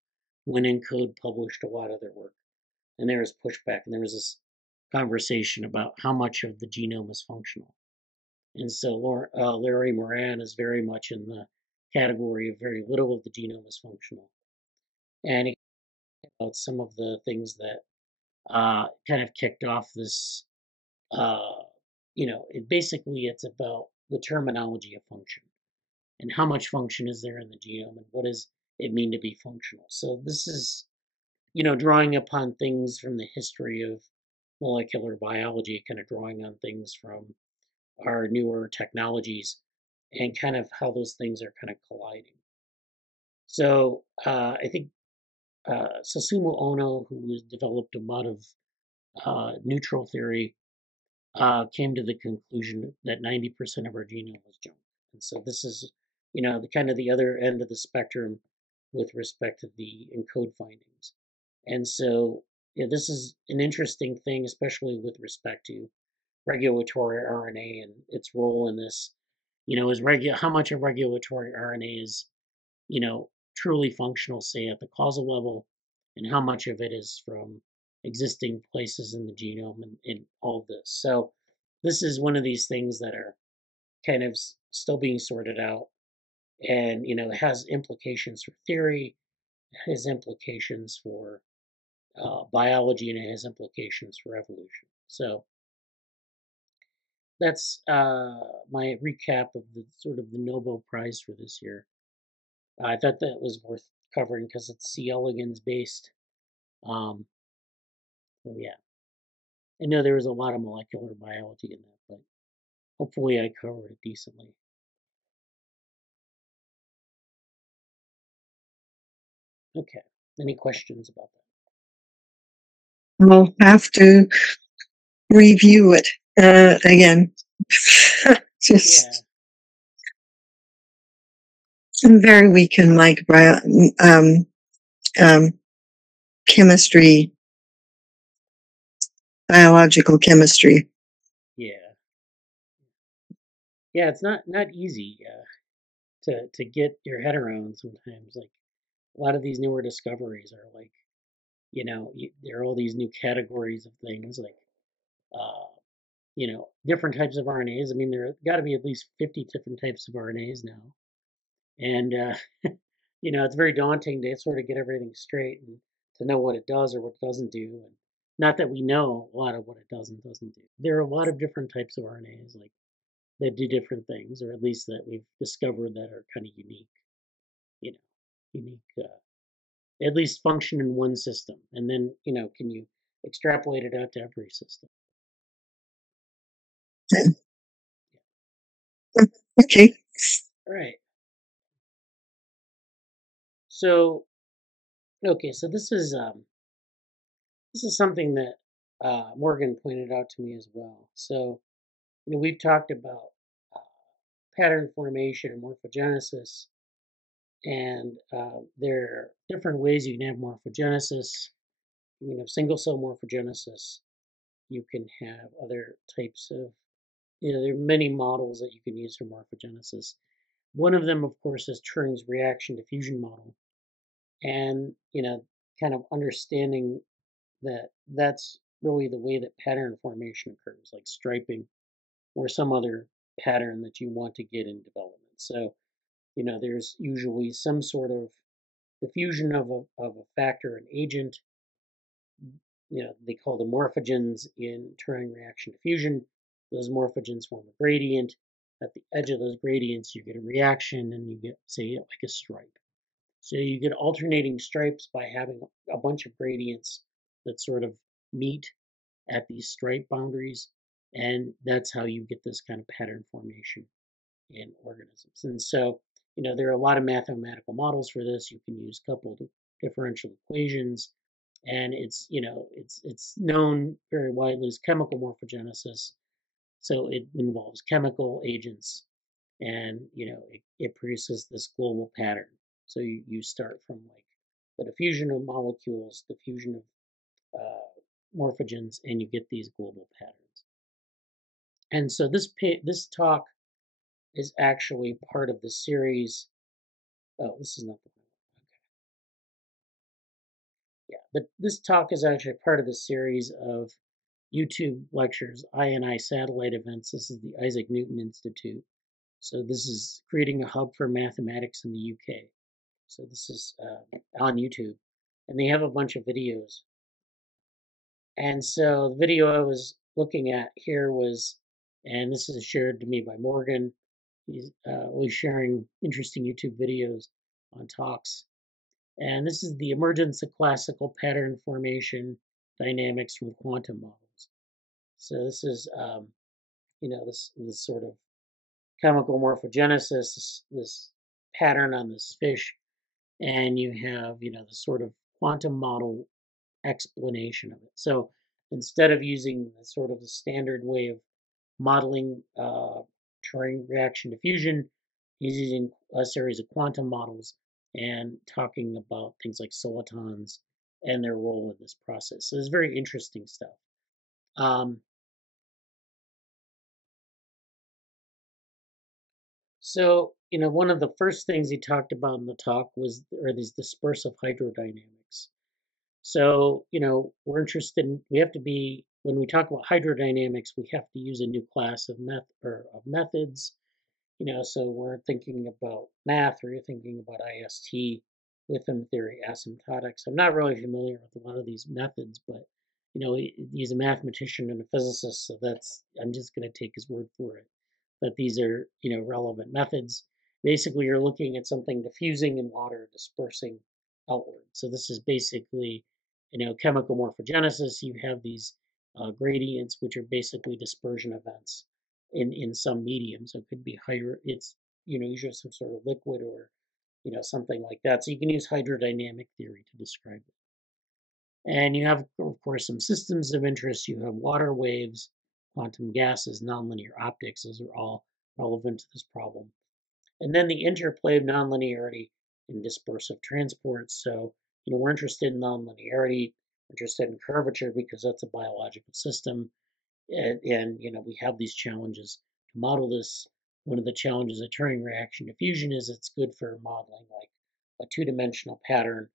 when ENCODE published a lot of their work. And there was pushback, and there was this conversation about how much of the genome is functional. And so Larry Moran is very much in the category of very little of the genome is functional. And he talked about some of the things that kind of kicked off this, it's about the terminology of function. and how much function is there in the genome, and what does it mean to be functional. So this is, drawing upon things from the history of molecular biology, kind of drawing on things from our newer technologies, and kind of how those things are kind of colliding. So I think Susumu Ono, who has developed a lot of neutral theory, came to the conclusion that 90% of our genome was junk. And so this is, the kind of the other end of the spectrum with respect to the encode findings. And so this is an interesting thing, especially with respect to regulatory RNA and its role in this. How much of regulatory RNA is, truly functional, say at the causal level, and how much of it is from existing places in the genome and all this. So this is one of these things that are kind of still being sorted out, and it has implications for theory, it has implications for biology, and it has implications for evolution. So that's my recap of the sort of the Nobel Prize for this year. I thought that was worth covering because it's C. elegans based. So yeah, I know there was a lot of molecular biology in that, but hopefully I covered it decently. Okay, any questions about that? I'll have to review it again. Just I'm very weak in chemistry, biological chemistry. Yeah, it's not easy to get your head around sometimes. Like a lot of these newer discoveries are like, there are all these new categories of things like, different types of RNAs. I mean, there got to be at least 50 different types of RNAs now, and it's very daunting to sort of get everything straight and to know what it does or what it doesn't do. And not that we know a lot of what it does and doesn't do. There are a lot of different types of RNAs, like that do different things, or at least that we've discovered that are kind of unique. Unique. At least function in one system, and then can you extrapolate it out to every system? Okay. All right. So okay, so this is something that Morgan pointed out to me as well. So we've talked about pattern formation and morphogenesis, and there are different ways you can have morphogenesis. You can have single cell morphogenesis. You can have other types of, there are many models that you can use for morphogenesis. One of them, of course, is Turing's reaction diffusion model. And, kind of understanding that that's really the way that pattern formation occurs, like striping or some other pattern that you want to get in development. So, there's usually some sort of diffusion of a factor, an agent. They call them morphogens in Turing reaction diffusion. Those morphogens form a gradient. At the edge of those gradients, you get a reaction, and you get, say, like a stripe. So you get alternating stripes by having a bunch of gradients that sort of meet at these stripe boundaries, and that's how you get this kind of pattern formation in organisms. And so, there are a lot of mathematical models for this. You can use coupled differential equations, and it's known very widely as chemical morphogenesis. So it involves chemical agents, and it produces this global pattern. So you start from like the diffusion of molecules, the fusion of morphogens, and you get these global patterns. And so this talk is actually part of the series. Oh, this is not the one. Okay. Yeah, this talk is actually part of the series of YouTube lectures, INI satellite events. This is the Isaac Newton Institute. So this is creating a hub for mathematics in the UK. So this is on YouTube, and they have a bunch of videos. And so the video I was looking at here was, and this is shared to me by Morgan, He's always sharing interesting YouTube videos on talks. And this is the emergence of classical pattern formation dynamics from quantum models. So this is, this sort of chemical morphogenesis, this pattern on this fish, and you have, the sort of quantum model explanation of it. So instead of using the standard way of modeling Turing reaction diffusion, he's using a series of quantum models and talking about things like solitons and their role in this process. So it's very interesting stuff. So, one of the first things he talked about in the talk are these dispersive hydrodynamics. So, we're interested in, when we talk about hydrodynamics, we have to use a new class of methods. So we're thinking about math, or you're thinking about IST, within theory, asymptotics. I'm not really familiar with a lot of these methods, but, he's a mathematician and a physicist, so I'm just going to take his word for it. That these are, relevant methods. Basically, you're looking at something diffusing in water, dispersing outward. So this is basically, chemical morphogenesis. You have these gradients, which are basically dispersion events in some medium. So it could be it's usually some sort of liquid, or something like that. So you can use hydrodynamic theory to describe it. And you have, of course, some systems of interest. You have water waves, quantum gases, nonlinear optics. Those are all relevant to this problem. And then the interplay of nonlinearity and dispersive transport. So, we're interested in nonlinearity, interested in curvature, because that's a biological system. And we have these challenges to model this. One of the challenges of Turing reaction diffusion is it's good for modeling like a two-dimensional pattern,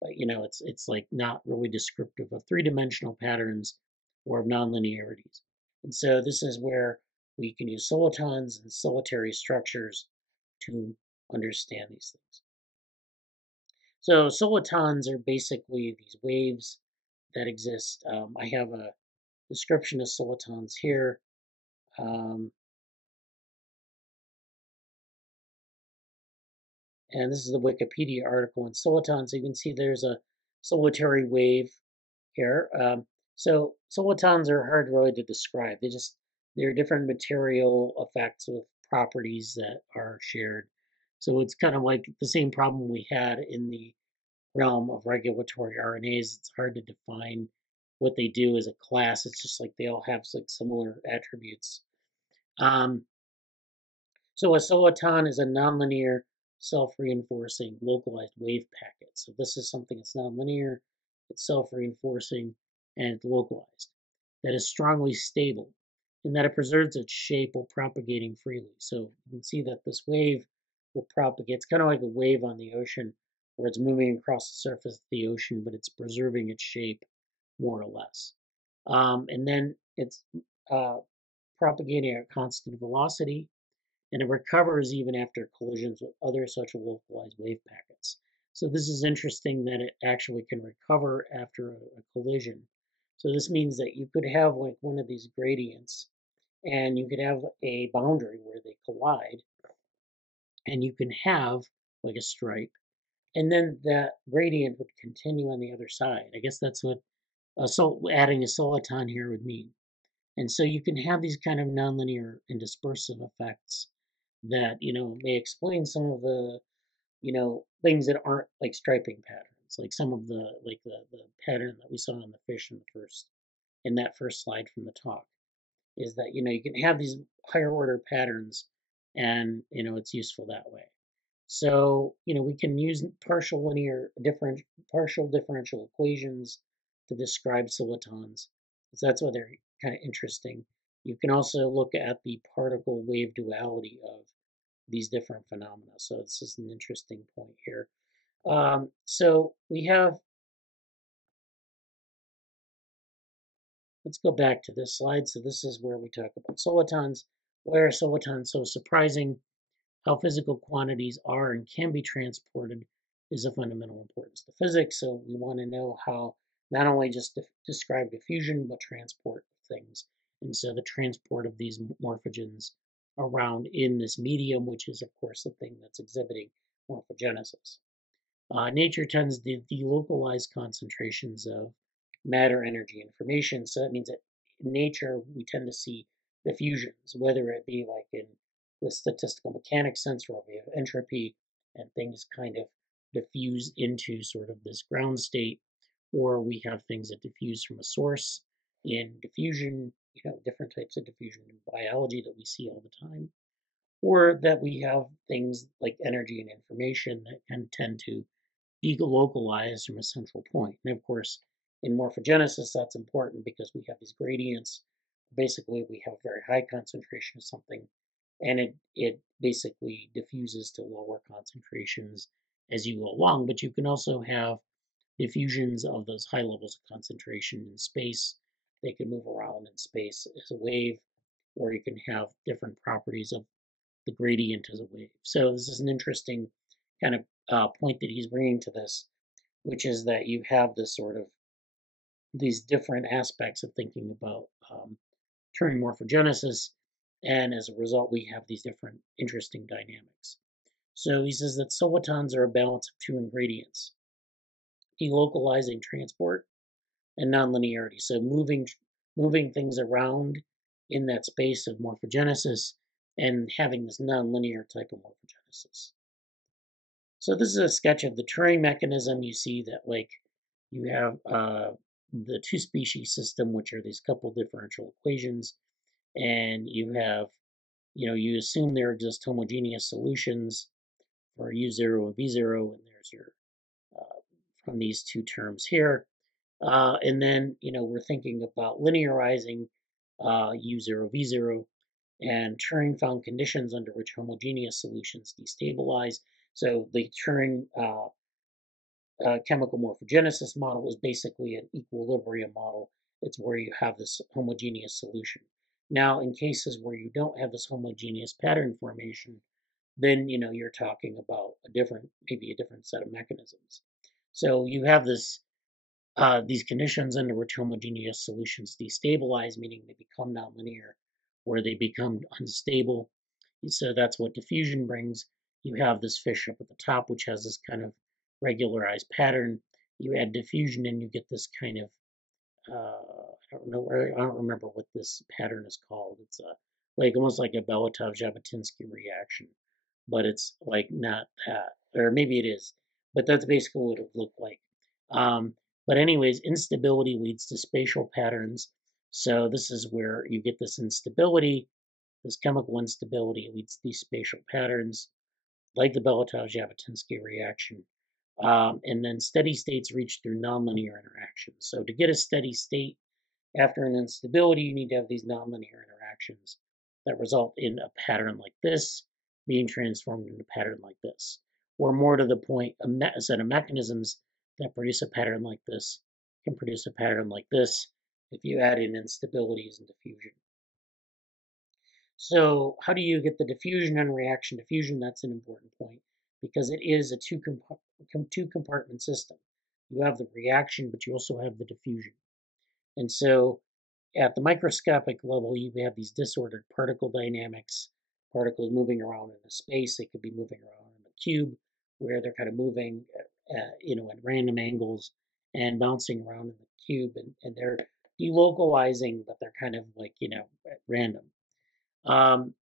but it's like not really descriptive of three-dimensional patterns or of nonlinearities. And so this is where we can use solitons and solitary structures to understand these things. So solitons are basically these waves that exist. I have a description of solitons here. And this is the Wikipedia article on solitons. So you can see there's a solitary wave here. So solitons are hard really to describe. They're different material effects with properties that are shared. So it's kind of like the same problem we had in the realm of regulatory RNAs. It's hard to define what they do as a class. It's just like they all have like similar attributes. So a soliton is a nonlinear, self-reinforcing, localized wave packet. So this is something that's nonlinear, it's self-reinforcing, and it's localized. That is strongly stable, and that it preserves its shape while propagating freely. So you can see that this wave will propagate. It's kind of like a wave on the ocean, where it's moving across the surface of the ocean, but it's preserving its shape more or less. And then it's propagating at constant velocity, and it recovers even after collisions with other such localized wave packets. So this is interesting that it actually can recover after a collision. So this means that you could have like one of these gradients, and you could have a boundary where they collide, and you can have like a stripe, and then that gradient would continue on the other side. I guess that's what adding a soliton here would mean. And so you can have these kind of nonlinear and dispersive effects that may explain some of the things that aren't like striping patterns, like some of the the pattern that we saw in the fish in that first slide from the talk, is that you can have these higher order patterns, and it's useful that way. So we can use partial differential equations to describe solitons, so that's why they're kind of interesting. You can also look at the particle wave duality of these different phenomena. So this is an interesting point here. So we have, let's go back to this slide. So this is where we talk about solitons. Why are solitons so surprising? How physical quantities are and can be transported is of fundamental importance to physics. So we want to know how not only just describe diffusion, but transport things. And so the transport of these morphogens around in this medium, which is, of course, the thing that's exhibiting morphogenesis. Nature tends to delocalize concentrations of matter, energy, information. So that means that in nature, we tend to see diffusions, whether it be like in the statistical mechanics sense, where we have entropy and things kind of diffuse into sort of this ground state, or we have things that diffuse from a source in diffusion, different types of diffusion in biology that we see all the time, or that we have things like energy and information that can tend to delocalized from a central point. And of course, in morphogenesis, that's important because we have these gradients. Basically, we have very high concentration of something, and it basically diffuses to lower concentrations as you go along. But you can also have diffusions of those high levels of concentration in space. They can move around in space as a wave, or you can have different properties of the gradient as a wave. So this is an interesting kind of point that he's bringing to this, which is that you have this sort of these different aspects of thinking about Turing morphogenesis, and as a result, we have these different interesting dynamics. So he says that solitons are a balance of two ingredients: delocalizing transport and nonlinearity. So moving things around in that space of morphogenesis and having this nonlinear type of morphogenesis. So this is a sketch of the Turing mechanism. You see that like you have the two species system, which are these couple differential equations, and you have, you assume there are just homogeneous solutions for U0 and V0, and there's your from these two terms here. And then, we're thinking about linearizing U0, V0, and Turing found conditions under which homogeneous solutions destabilize. So the Turing chemical morphogenesis model is basically an equilibrium model. It's where you have this homogeneous solution. Now, in cases where you don't have this homogeneous pattern formation, then you're talking about maybe a different set of mechanisms. So you have these conditions under which homogeneous solutions destabilize, meaning they become nonlinear, or they become unstable. So that's what diffusion brings. You have this fish up at the top, which has this kind of regularized pattern. You add diffusion and you get this kind of, I don't remember what this pattern is called. It's almost like a Beloussov-Zhabotinsky reaction, but it's like not that, or maybe it is, but that's basically what it would look like. But anyways, instability leads to spatial patterns. So this is where you get this instability, this chemical instability leads to these spatial patterns, like the Beloussov-Zhabotinsky reaction. And then steady states reach through nonlinear interactions. So to get a steady state after an instability, you need to have these nonlinear interactions that result in a pattern like this being transformed into a pattern like this. Or more to the point, a set of mechanisms that produce a pattern like this can produce a pattern like this if you add in instabilities and diffusion. So how do you get the diffusion and reaction diffusion? That's an important point because it is a two-compartment system. You have the reaction, but you also have the diffusion. And so at the microscopic level, you have these disordered particle dynamics, particles moving around in a space. They could be moving around in a cube where they're kind of moving, at random angles and bouncing around in the cube, and they're delocalizing, but they're kind of like, at random.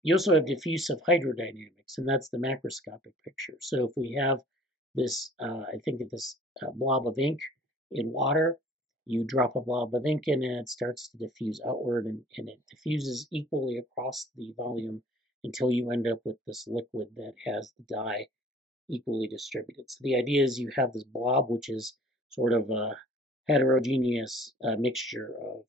You also have diffusive hydrodynamics, and that's the macroscopic picture. So if we have this, I think of this blob of ink in water, you drop a blob of ink in and it starts to diffuse outward, and it diffuses equally across the volume until you end up with this liquid that has the dye equally distributed. So the idea is you have this blob, which is sort of a heterogeneous mixture of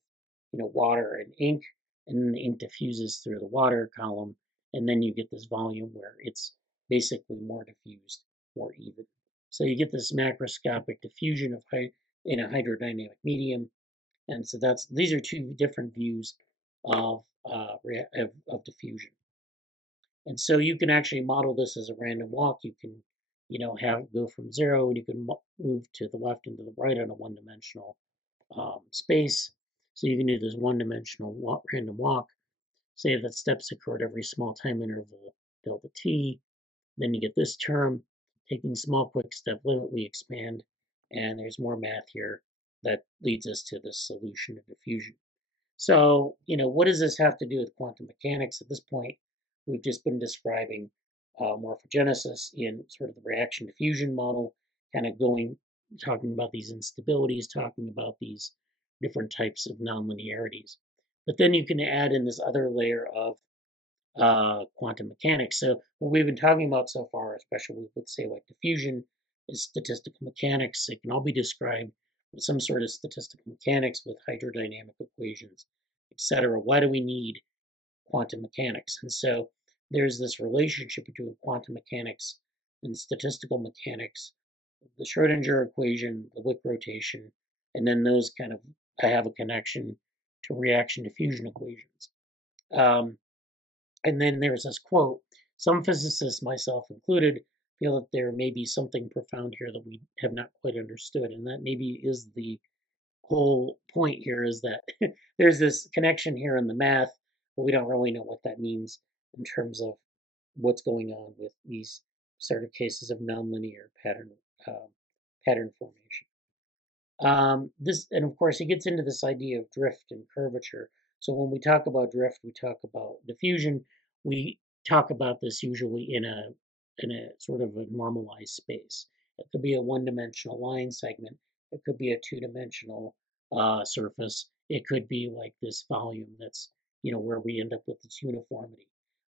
water and ink, and then the ink diffuses through the water column, and then you get this volume where it's basically more diffused, more even. So you get this macroscopic diffusion in a hydrodynamic medium, and so these are two different views of diffusion. And so you can actually model this as a random walk. You can, go from 0, and you can move to the left and to the right on a one-dimensional space. So you can do this one-dimensional random walk. say that steps occur at every small time interval, delta t. Then you get this term. Taking small quick step limit, we expand, and there's more math here that leads us to this solution of diffusion. So, what does this have to do with quantum mechanics? At this point, we've just been describing morphogenesis in sort of the reaction diffusion model, kind of talking about these instabilities, talking about these different types of nonlinearities. But then you can add in this other layer of quantum mechanics. So what we've been talking about so far, especially with, say, like diffusion, is statistical mechanics. It can all be described with some sort of statistical mechanics with hydrodynamic equations, etc. Why do we need quantum mechanics? And so there's this relationship between quantum mechanics and statistical mechanics, the Schrodinger equation, the Wick rotation, and then those kind of have a connection to reaction diffusion equations. And then there's this quote: some physicists, myself included, feel that there may be something profound here that we have not quite understood. And that maybe is the whole point here, is that there's this connection here in the math, but we don't really know what that means in terms of what's going on with these sort of cases of nonlinear pattern formation. And of course, he gets into this idea of drift and curvature. So when we talk about drift, we talk about diffusion. We talk about this usually in a sort of a normalized space. It could be a one-dimensional line segment. It could be a two-dimensional surface. It could be like this volume that's, where we end up with this uniformity.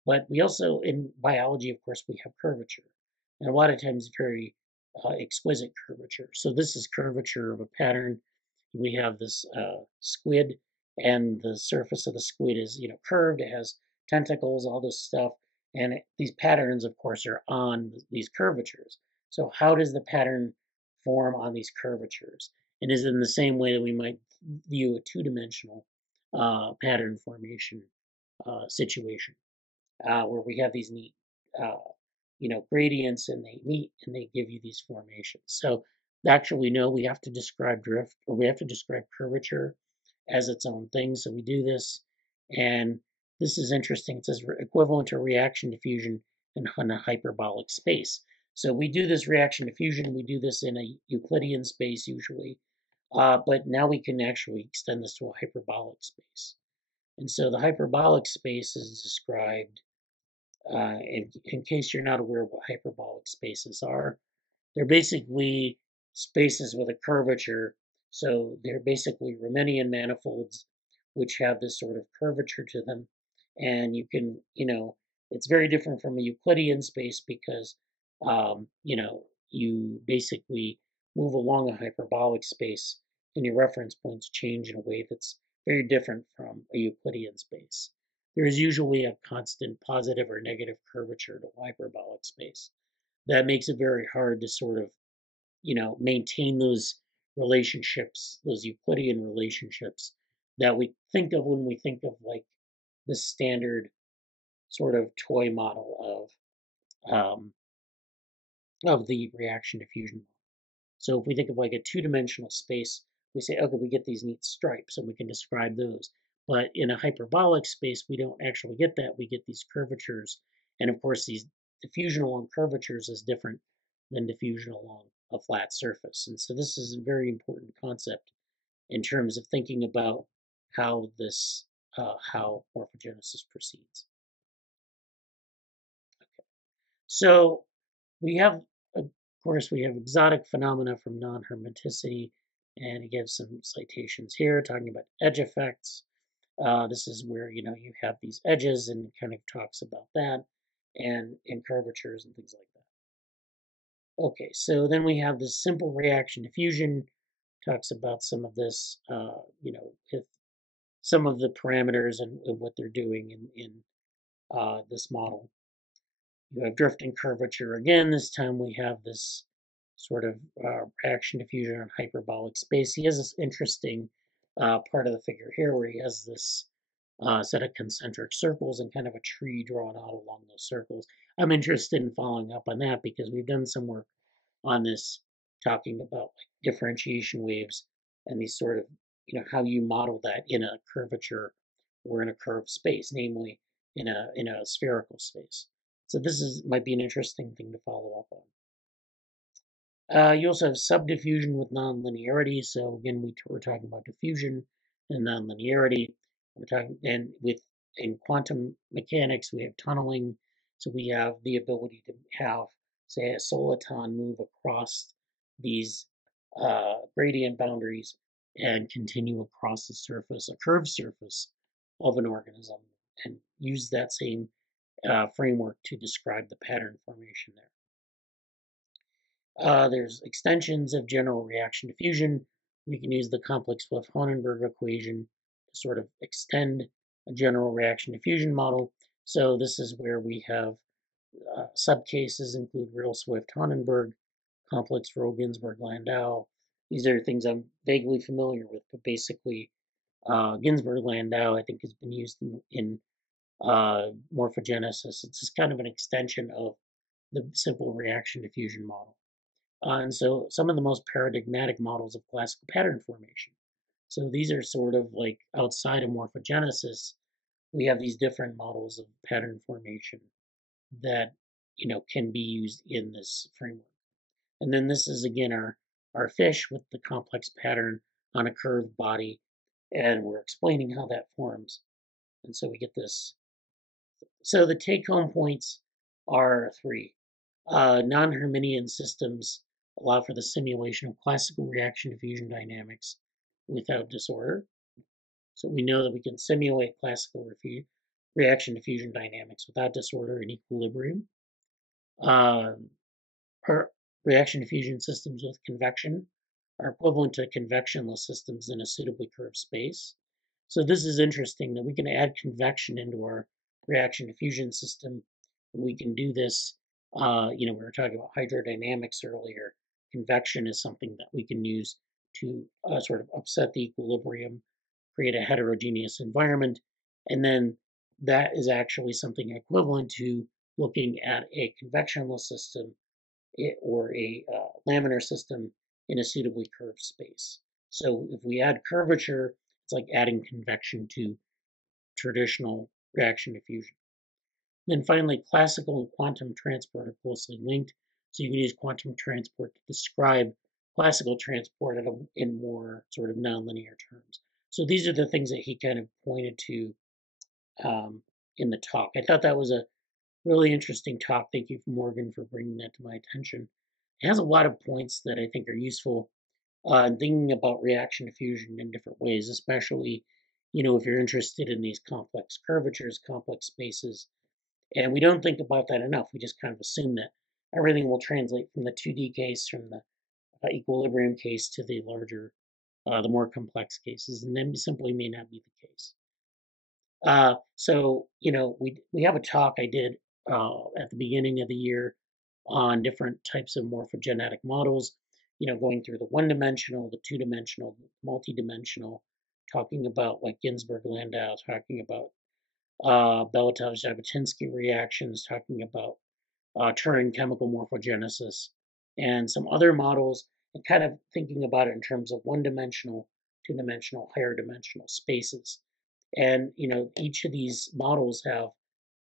But we also, in biology, of course, we have curvature. And a lot of times very exquisite curvature. So this is curvature of a pattern. We have this squid, and the surface of the squid is, curved. It has tentacles, all this stuff. And these patterns, of course, are on these curvatures. So how does the pattern form on these curvatures? And is it in the same way that we might view a two-dimensional pattern formation situation, where we have these neat gradients, and they meet and they give you these formations. So actually, no, we have to describe drift, or we have to describe curvature as its own thing. So we do this, and this is interesting. It says equivalent to reaction diffusion in a hyperbolic space. So we do this reaction diffusion, we do this in a Euclidean space usually, but now we can actually extend this to a hyperbolic space. And so the hyperbolic space is described, in case you're not aware of what hyperbolic spaces are, they're basically spaces with a curvature. So they're basically Riemannian manifolds, which have this sort of curvature to them. And you can, it's very different from a Euclidean space because, you basically move along a hyperbolic space and your reference points change in a way that's very different from a Euclidean space. There is usually a constant positive or negative curvature to hyperbolic space. That makes it very hard to sort of, maintain those relationships, those Euclidean relationships that we think of when we think of like the standard sort of toy model of the reaction diffusion model. So if we think of like a two-dimensional space, we say, okay, we get these neat stripes, and we can describe those. But in a hyperbolic space, we don't actually get that. We get these curvatures. And of course, these diffusion along curvatures is different than diffusion along a flat surface. And so this is a very important concept in terms of thinking about how this, how morphogenesis proceeds. Okay. So we have, of course, we have exotic phenomena from non-hermiticity, and he gives some citations here talking about edge effects. This is where, you have these edges, and kind of talks about that, and curvatures and things like that. Okay, so then we have this simple reaction diffusion, talks about some of this, with some of the parameters and what they're doing in this model. You have drift and curvature again. This time we have this sort of reaction diffusion on hyperbolic space. He has this interesting part of the figure here where he has this set of concentric circles and kind of a tree drawn out along those circles. I'm interested in following up on that because we've done some work on this, talking about like differentiation waves and these sort of, how you model that in a curvature or in a curved space, namely in a spherical space. So this might be an interesting thing to follow up on. You also have subdiffusion with nonlinearity. So again, we're talking about diffusion and nonlinearity. We're talking, and in quantum mechanics, we have tunneling. So we have the ability to have, say, a soliton move across these gradient boundaries and continue across the surface, a curved surface of an organism, and use that same framework to describe the pattern formation there. There's extensions of general reaction diffusion. We can use the complex Swift-Honenberg equation to sort of extend a general reaction diffusion model. So this is where we have subcases include real Swift-Honenberg, complex Rho-Ginzburg-Landau. These are things I'm vaguely familiar with, but basically Ginzburg-Landau, I think, has been used in morphogenesis. It's just kind of an extension of the simple reaction diffusion model. And so some of the most paradigmatic models of classical pattern formation. So these are sort of like outside of morphogenesis, we have these different models of pattern formation that can be used in this framework. And then this is again our fish with the complex pattern on a curved body, and we're explaining how that forms. And so we get this. So the take-home points are three. Non-Herminian systems allow for the simulation of classical reaction diffusion dynamics without disorder. So we know that we can simulate classical reaction diffusion dynamics without disorder in equilibrium. Reaction diffusion systems with convection are equivalent to convectionless systems in a suitably curved space. So this is interesting that we can add convection into our reaction diffusion system. We can do this, we were talking about hydrodynamics earlier. Convection is something that we can use to sort of upset the equilibrium, create a heterogeneous environment, and then that is actually something equivalent to looking at a convectionless system or a laminar system in a suitably curved space. So if we add curvature, it's like adding convection to traditional reaction diffusion. Then finally, classical and quantum transport are closely linked. So you can use quantum transport to describe classical transport in more sort of nonlinear terms. So these are the things that he kind of pointed to in the talk. I thought that was a really interesting talk. Thank you, Morgan, for bringing that to my attention. It has a lot of points that I think are useful in thinking about reaction diffusion in different ways, especially, if you're interested in these complex curvatures, complex spaces. And we don't think about that enough. We just kind of assume that everything will translate from the 2D case, from the equilibrium case to the larger, the more complex cases, and then simply may not be the case. So, we have a talk I did at the beginning of the year on different types of morphogenetic models, going through the one-dimensional, the two-dimensional, multi-dimensional, talking about like Ginzburg-Landau, talking about Beloussov-Zhabotinsky reactions, talking about Turing chemical morphogenesis, and some other models, and kind of thinking about it in terms of one-dimensional, two-dimensional, higher dimensional spaces. And each of these models have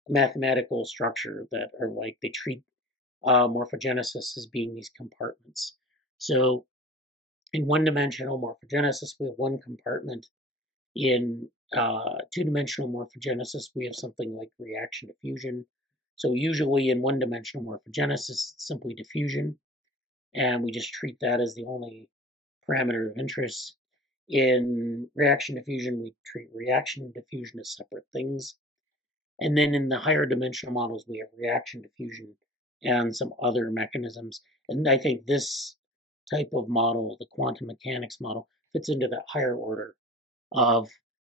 a mathematical structure that are like they treat morphogenesis as being these compartments. So in one-dimensional morphogenesis, we have one compartment. In two-dimensional morphogenesis, we have something like reaction diffusion. So usually in one-dimensional morphogenesis, it's simply diffusion, and we just treat that as the only parameter of interest. In reaction diffusion, we treat reaction and diffusion as separate things. And then in the higher dimensional models, we have reaction diffusion and some other mechanisms. And I think this type of model, the quantum mechanics model, fits into that higher order of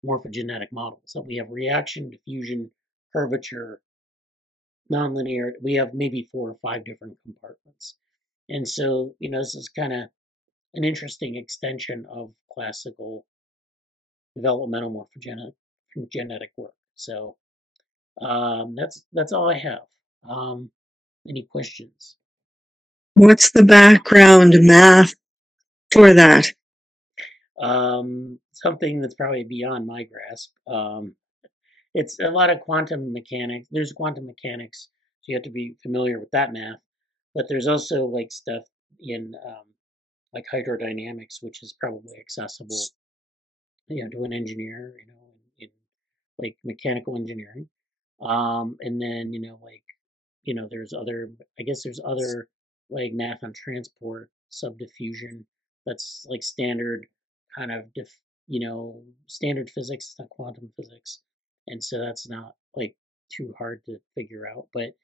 morphogenetic models. So we have reaction, diffusion, curvature, nonlinear. We have maybe 4 or 5 different compartments. And so, this is kind of an interesting extension of classical developmental morphogenetic work. So that's all I have. Any questions? What's the background math for that? Something that's probably beyond my grasp. it's a lot of quantum mechanics. There's quantum mechanics, so you have to be familiar with that math. But there's also like stuff in like hydrodynamics, which is probably accessible, to an engineer, in like mechanical engineering. And then there's other. I guess there's other like math on transport, subdiffusion. That's like standard kind of standard physics, it's not quantum physics, and so that's not like too hard to figure out. But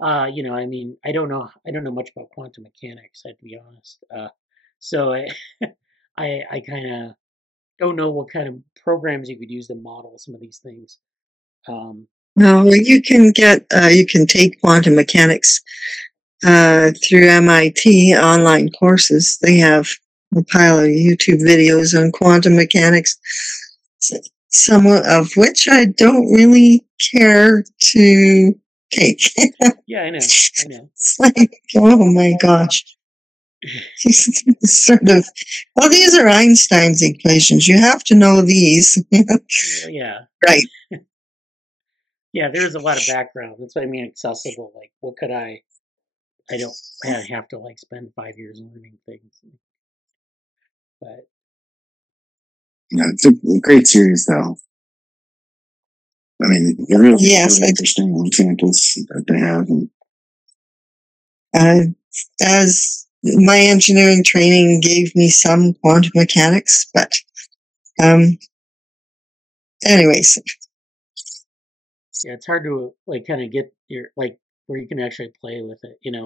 I don't know much about quantum mechanics. I have to be honest. So I kind of don't know what kind of programs you could use to model some of these things. No, you can take quantum mechanics through MIT online courses. They have a pile of YouTube videos on quantum mechanics, some of which I don't really care to take. Yeah, I know. It's like, oh my gosh. Sort of, well, these are Einstein's equations. You have to know these. Well, yeah. Right. Yeah, there's a lot of background. That's what I mean, accessible. Like, what could I don't have to like spend 5 years learning things. But it's a great series, though. I mean, really interesting examples that they have. As my engineering training gave me some quantum mechanics, but anyways. Yeah, it's hard to like kind of get your like where you can actually play with it, and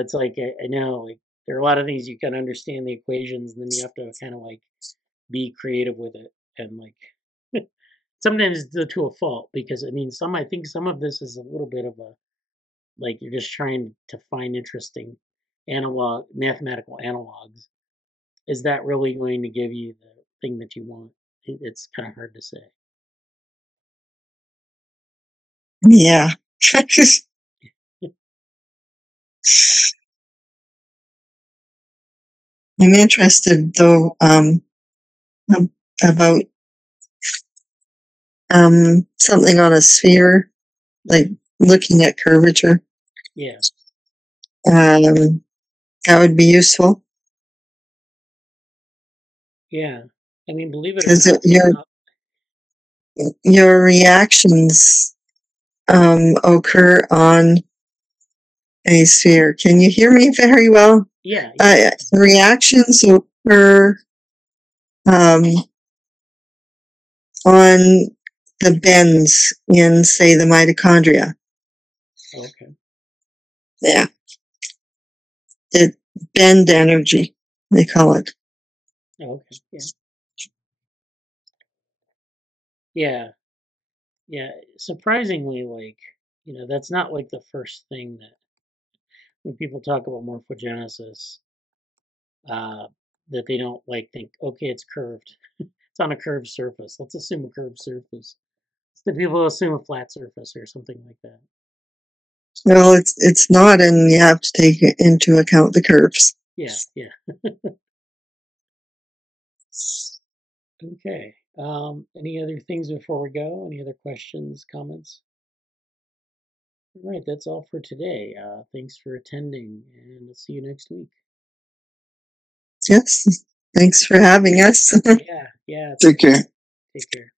it's like I know like there are a lot of things you can understand the equations, and then you have to kind of like be creative with it, and like sometimes to a fault, because I think some of this is a little bit of a like you're just trying to find interesting mathematical analogs. Is that really going to give you the thing that you want? It's kind of hard to say. Yeah. I'm interested though about something on a sphere, like looking at curvature. Yeah. That would be useful. Yeah. Believe it or not, your reactions occur on a sphere. Can you hear me very well? Yeah. Reactions occur on the bends in, say, the mitochondria. Okay. Yeah. It bend energy, they call it. Okay. Yeah. Yeah. Yeah. Surprisingly, like, that's not like the first thing that when people talk about morphogenesis, that they don't like think, okay, it's curved. It's on a curved surface. Let's assume a curved surface. So people assume a flat surface or something like that. Well, it's not, and you have to take into account the curves. Yeah. Okay. Any other things before we go? Any other questions, comments? All right, that's all for today. Thanks for attending, and I'll see you next week. Yes. Thanks for having us. Yeah. Take care. Take care.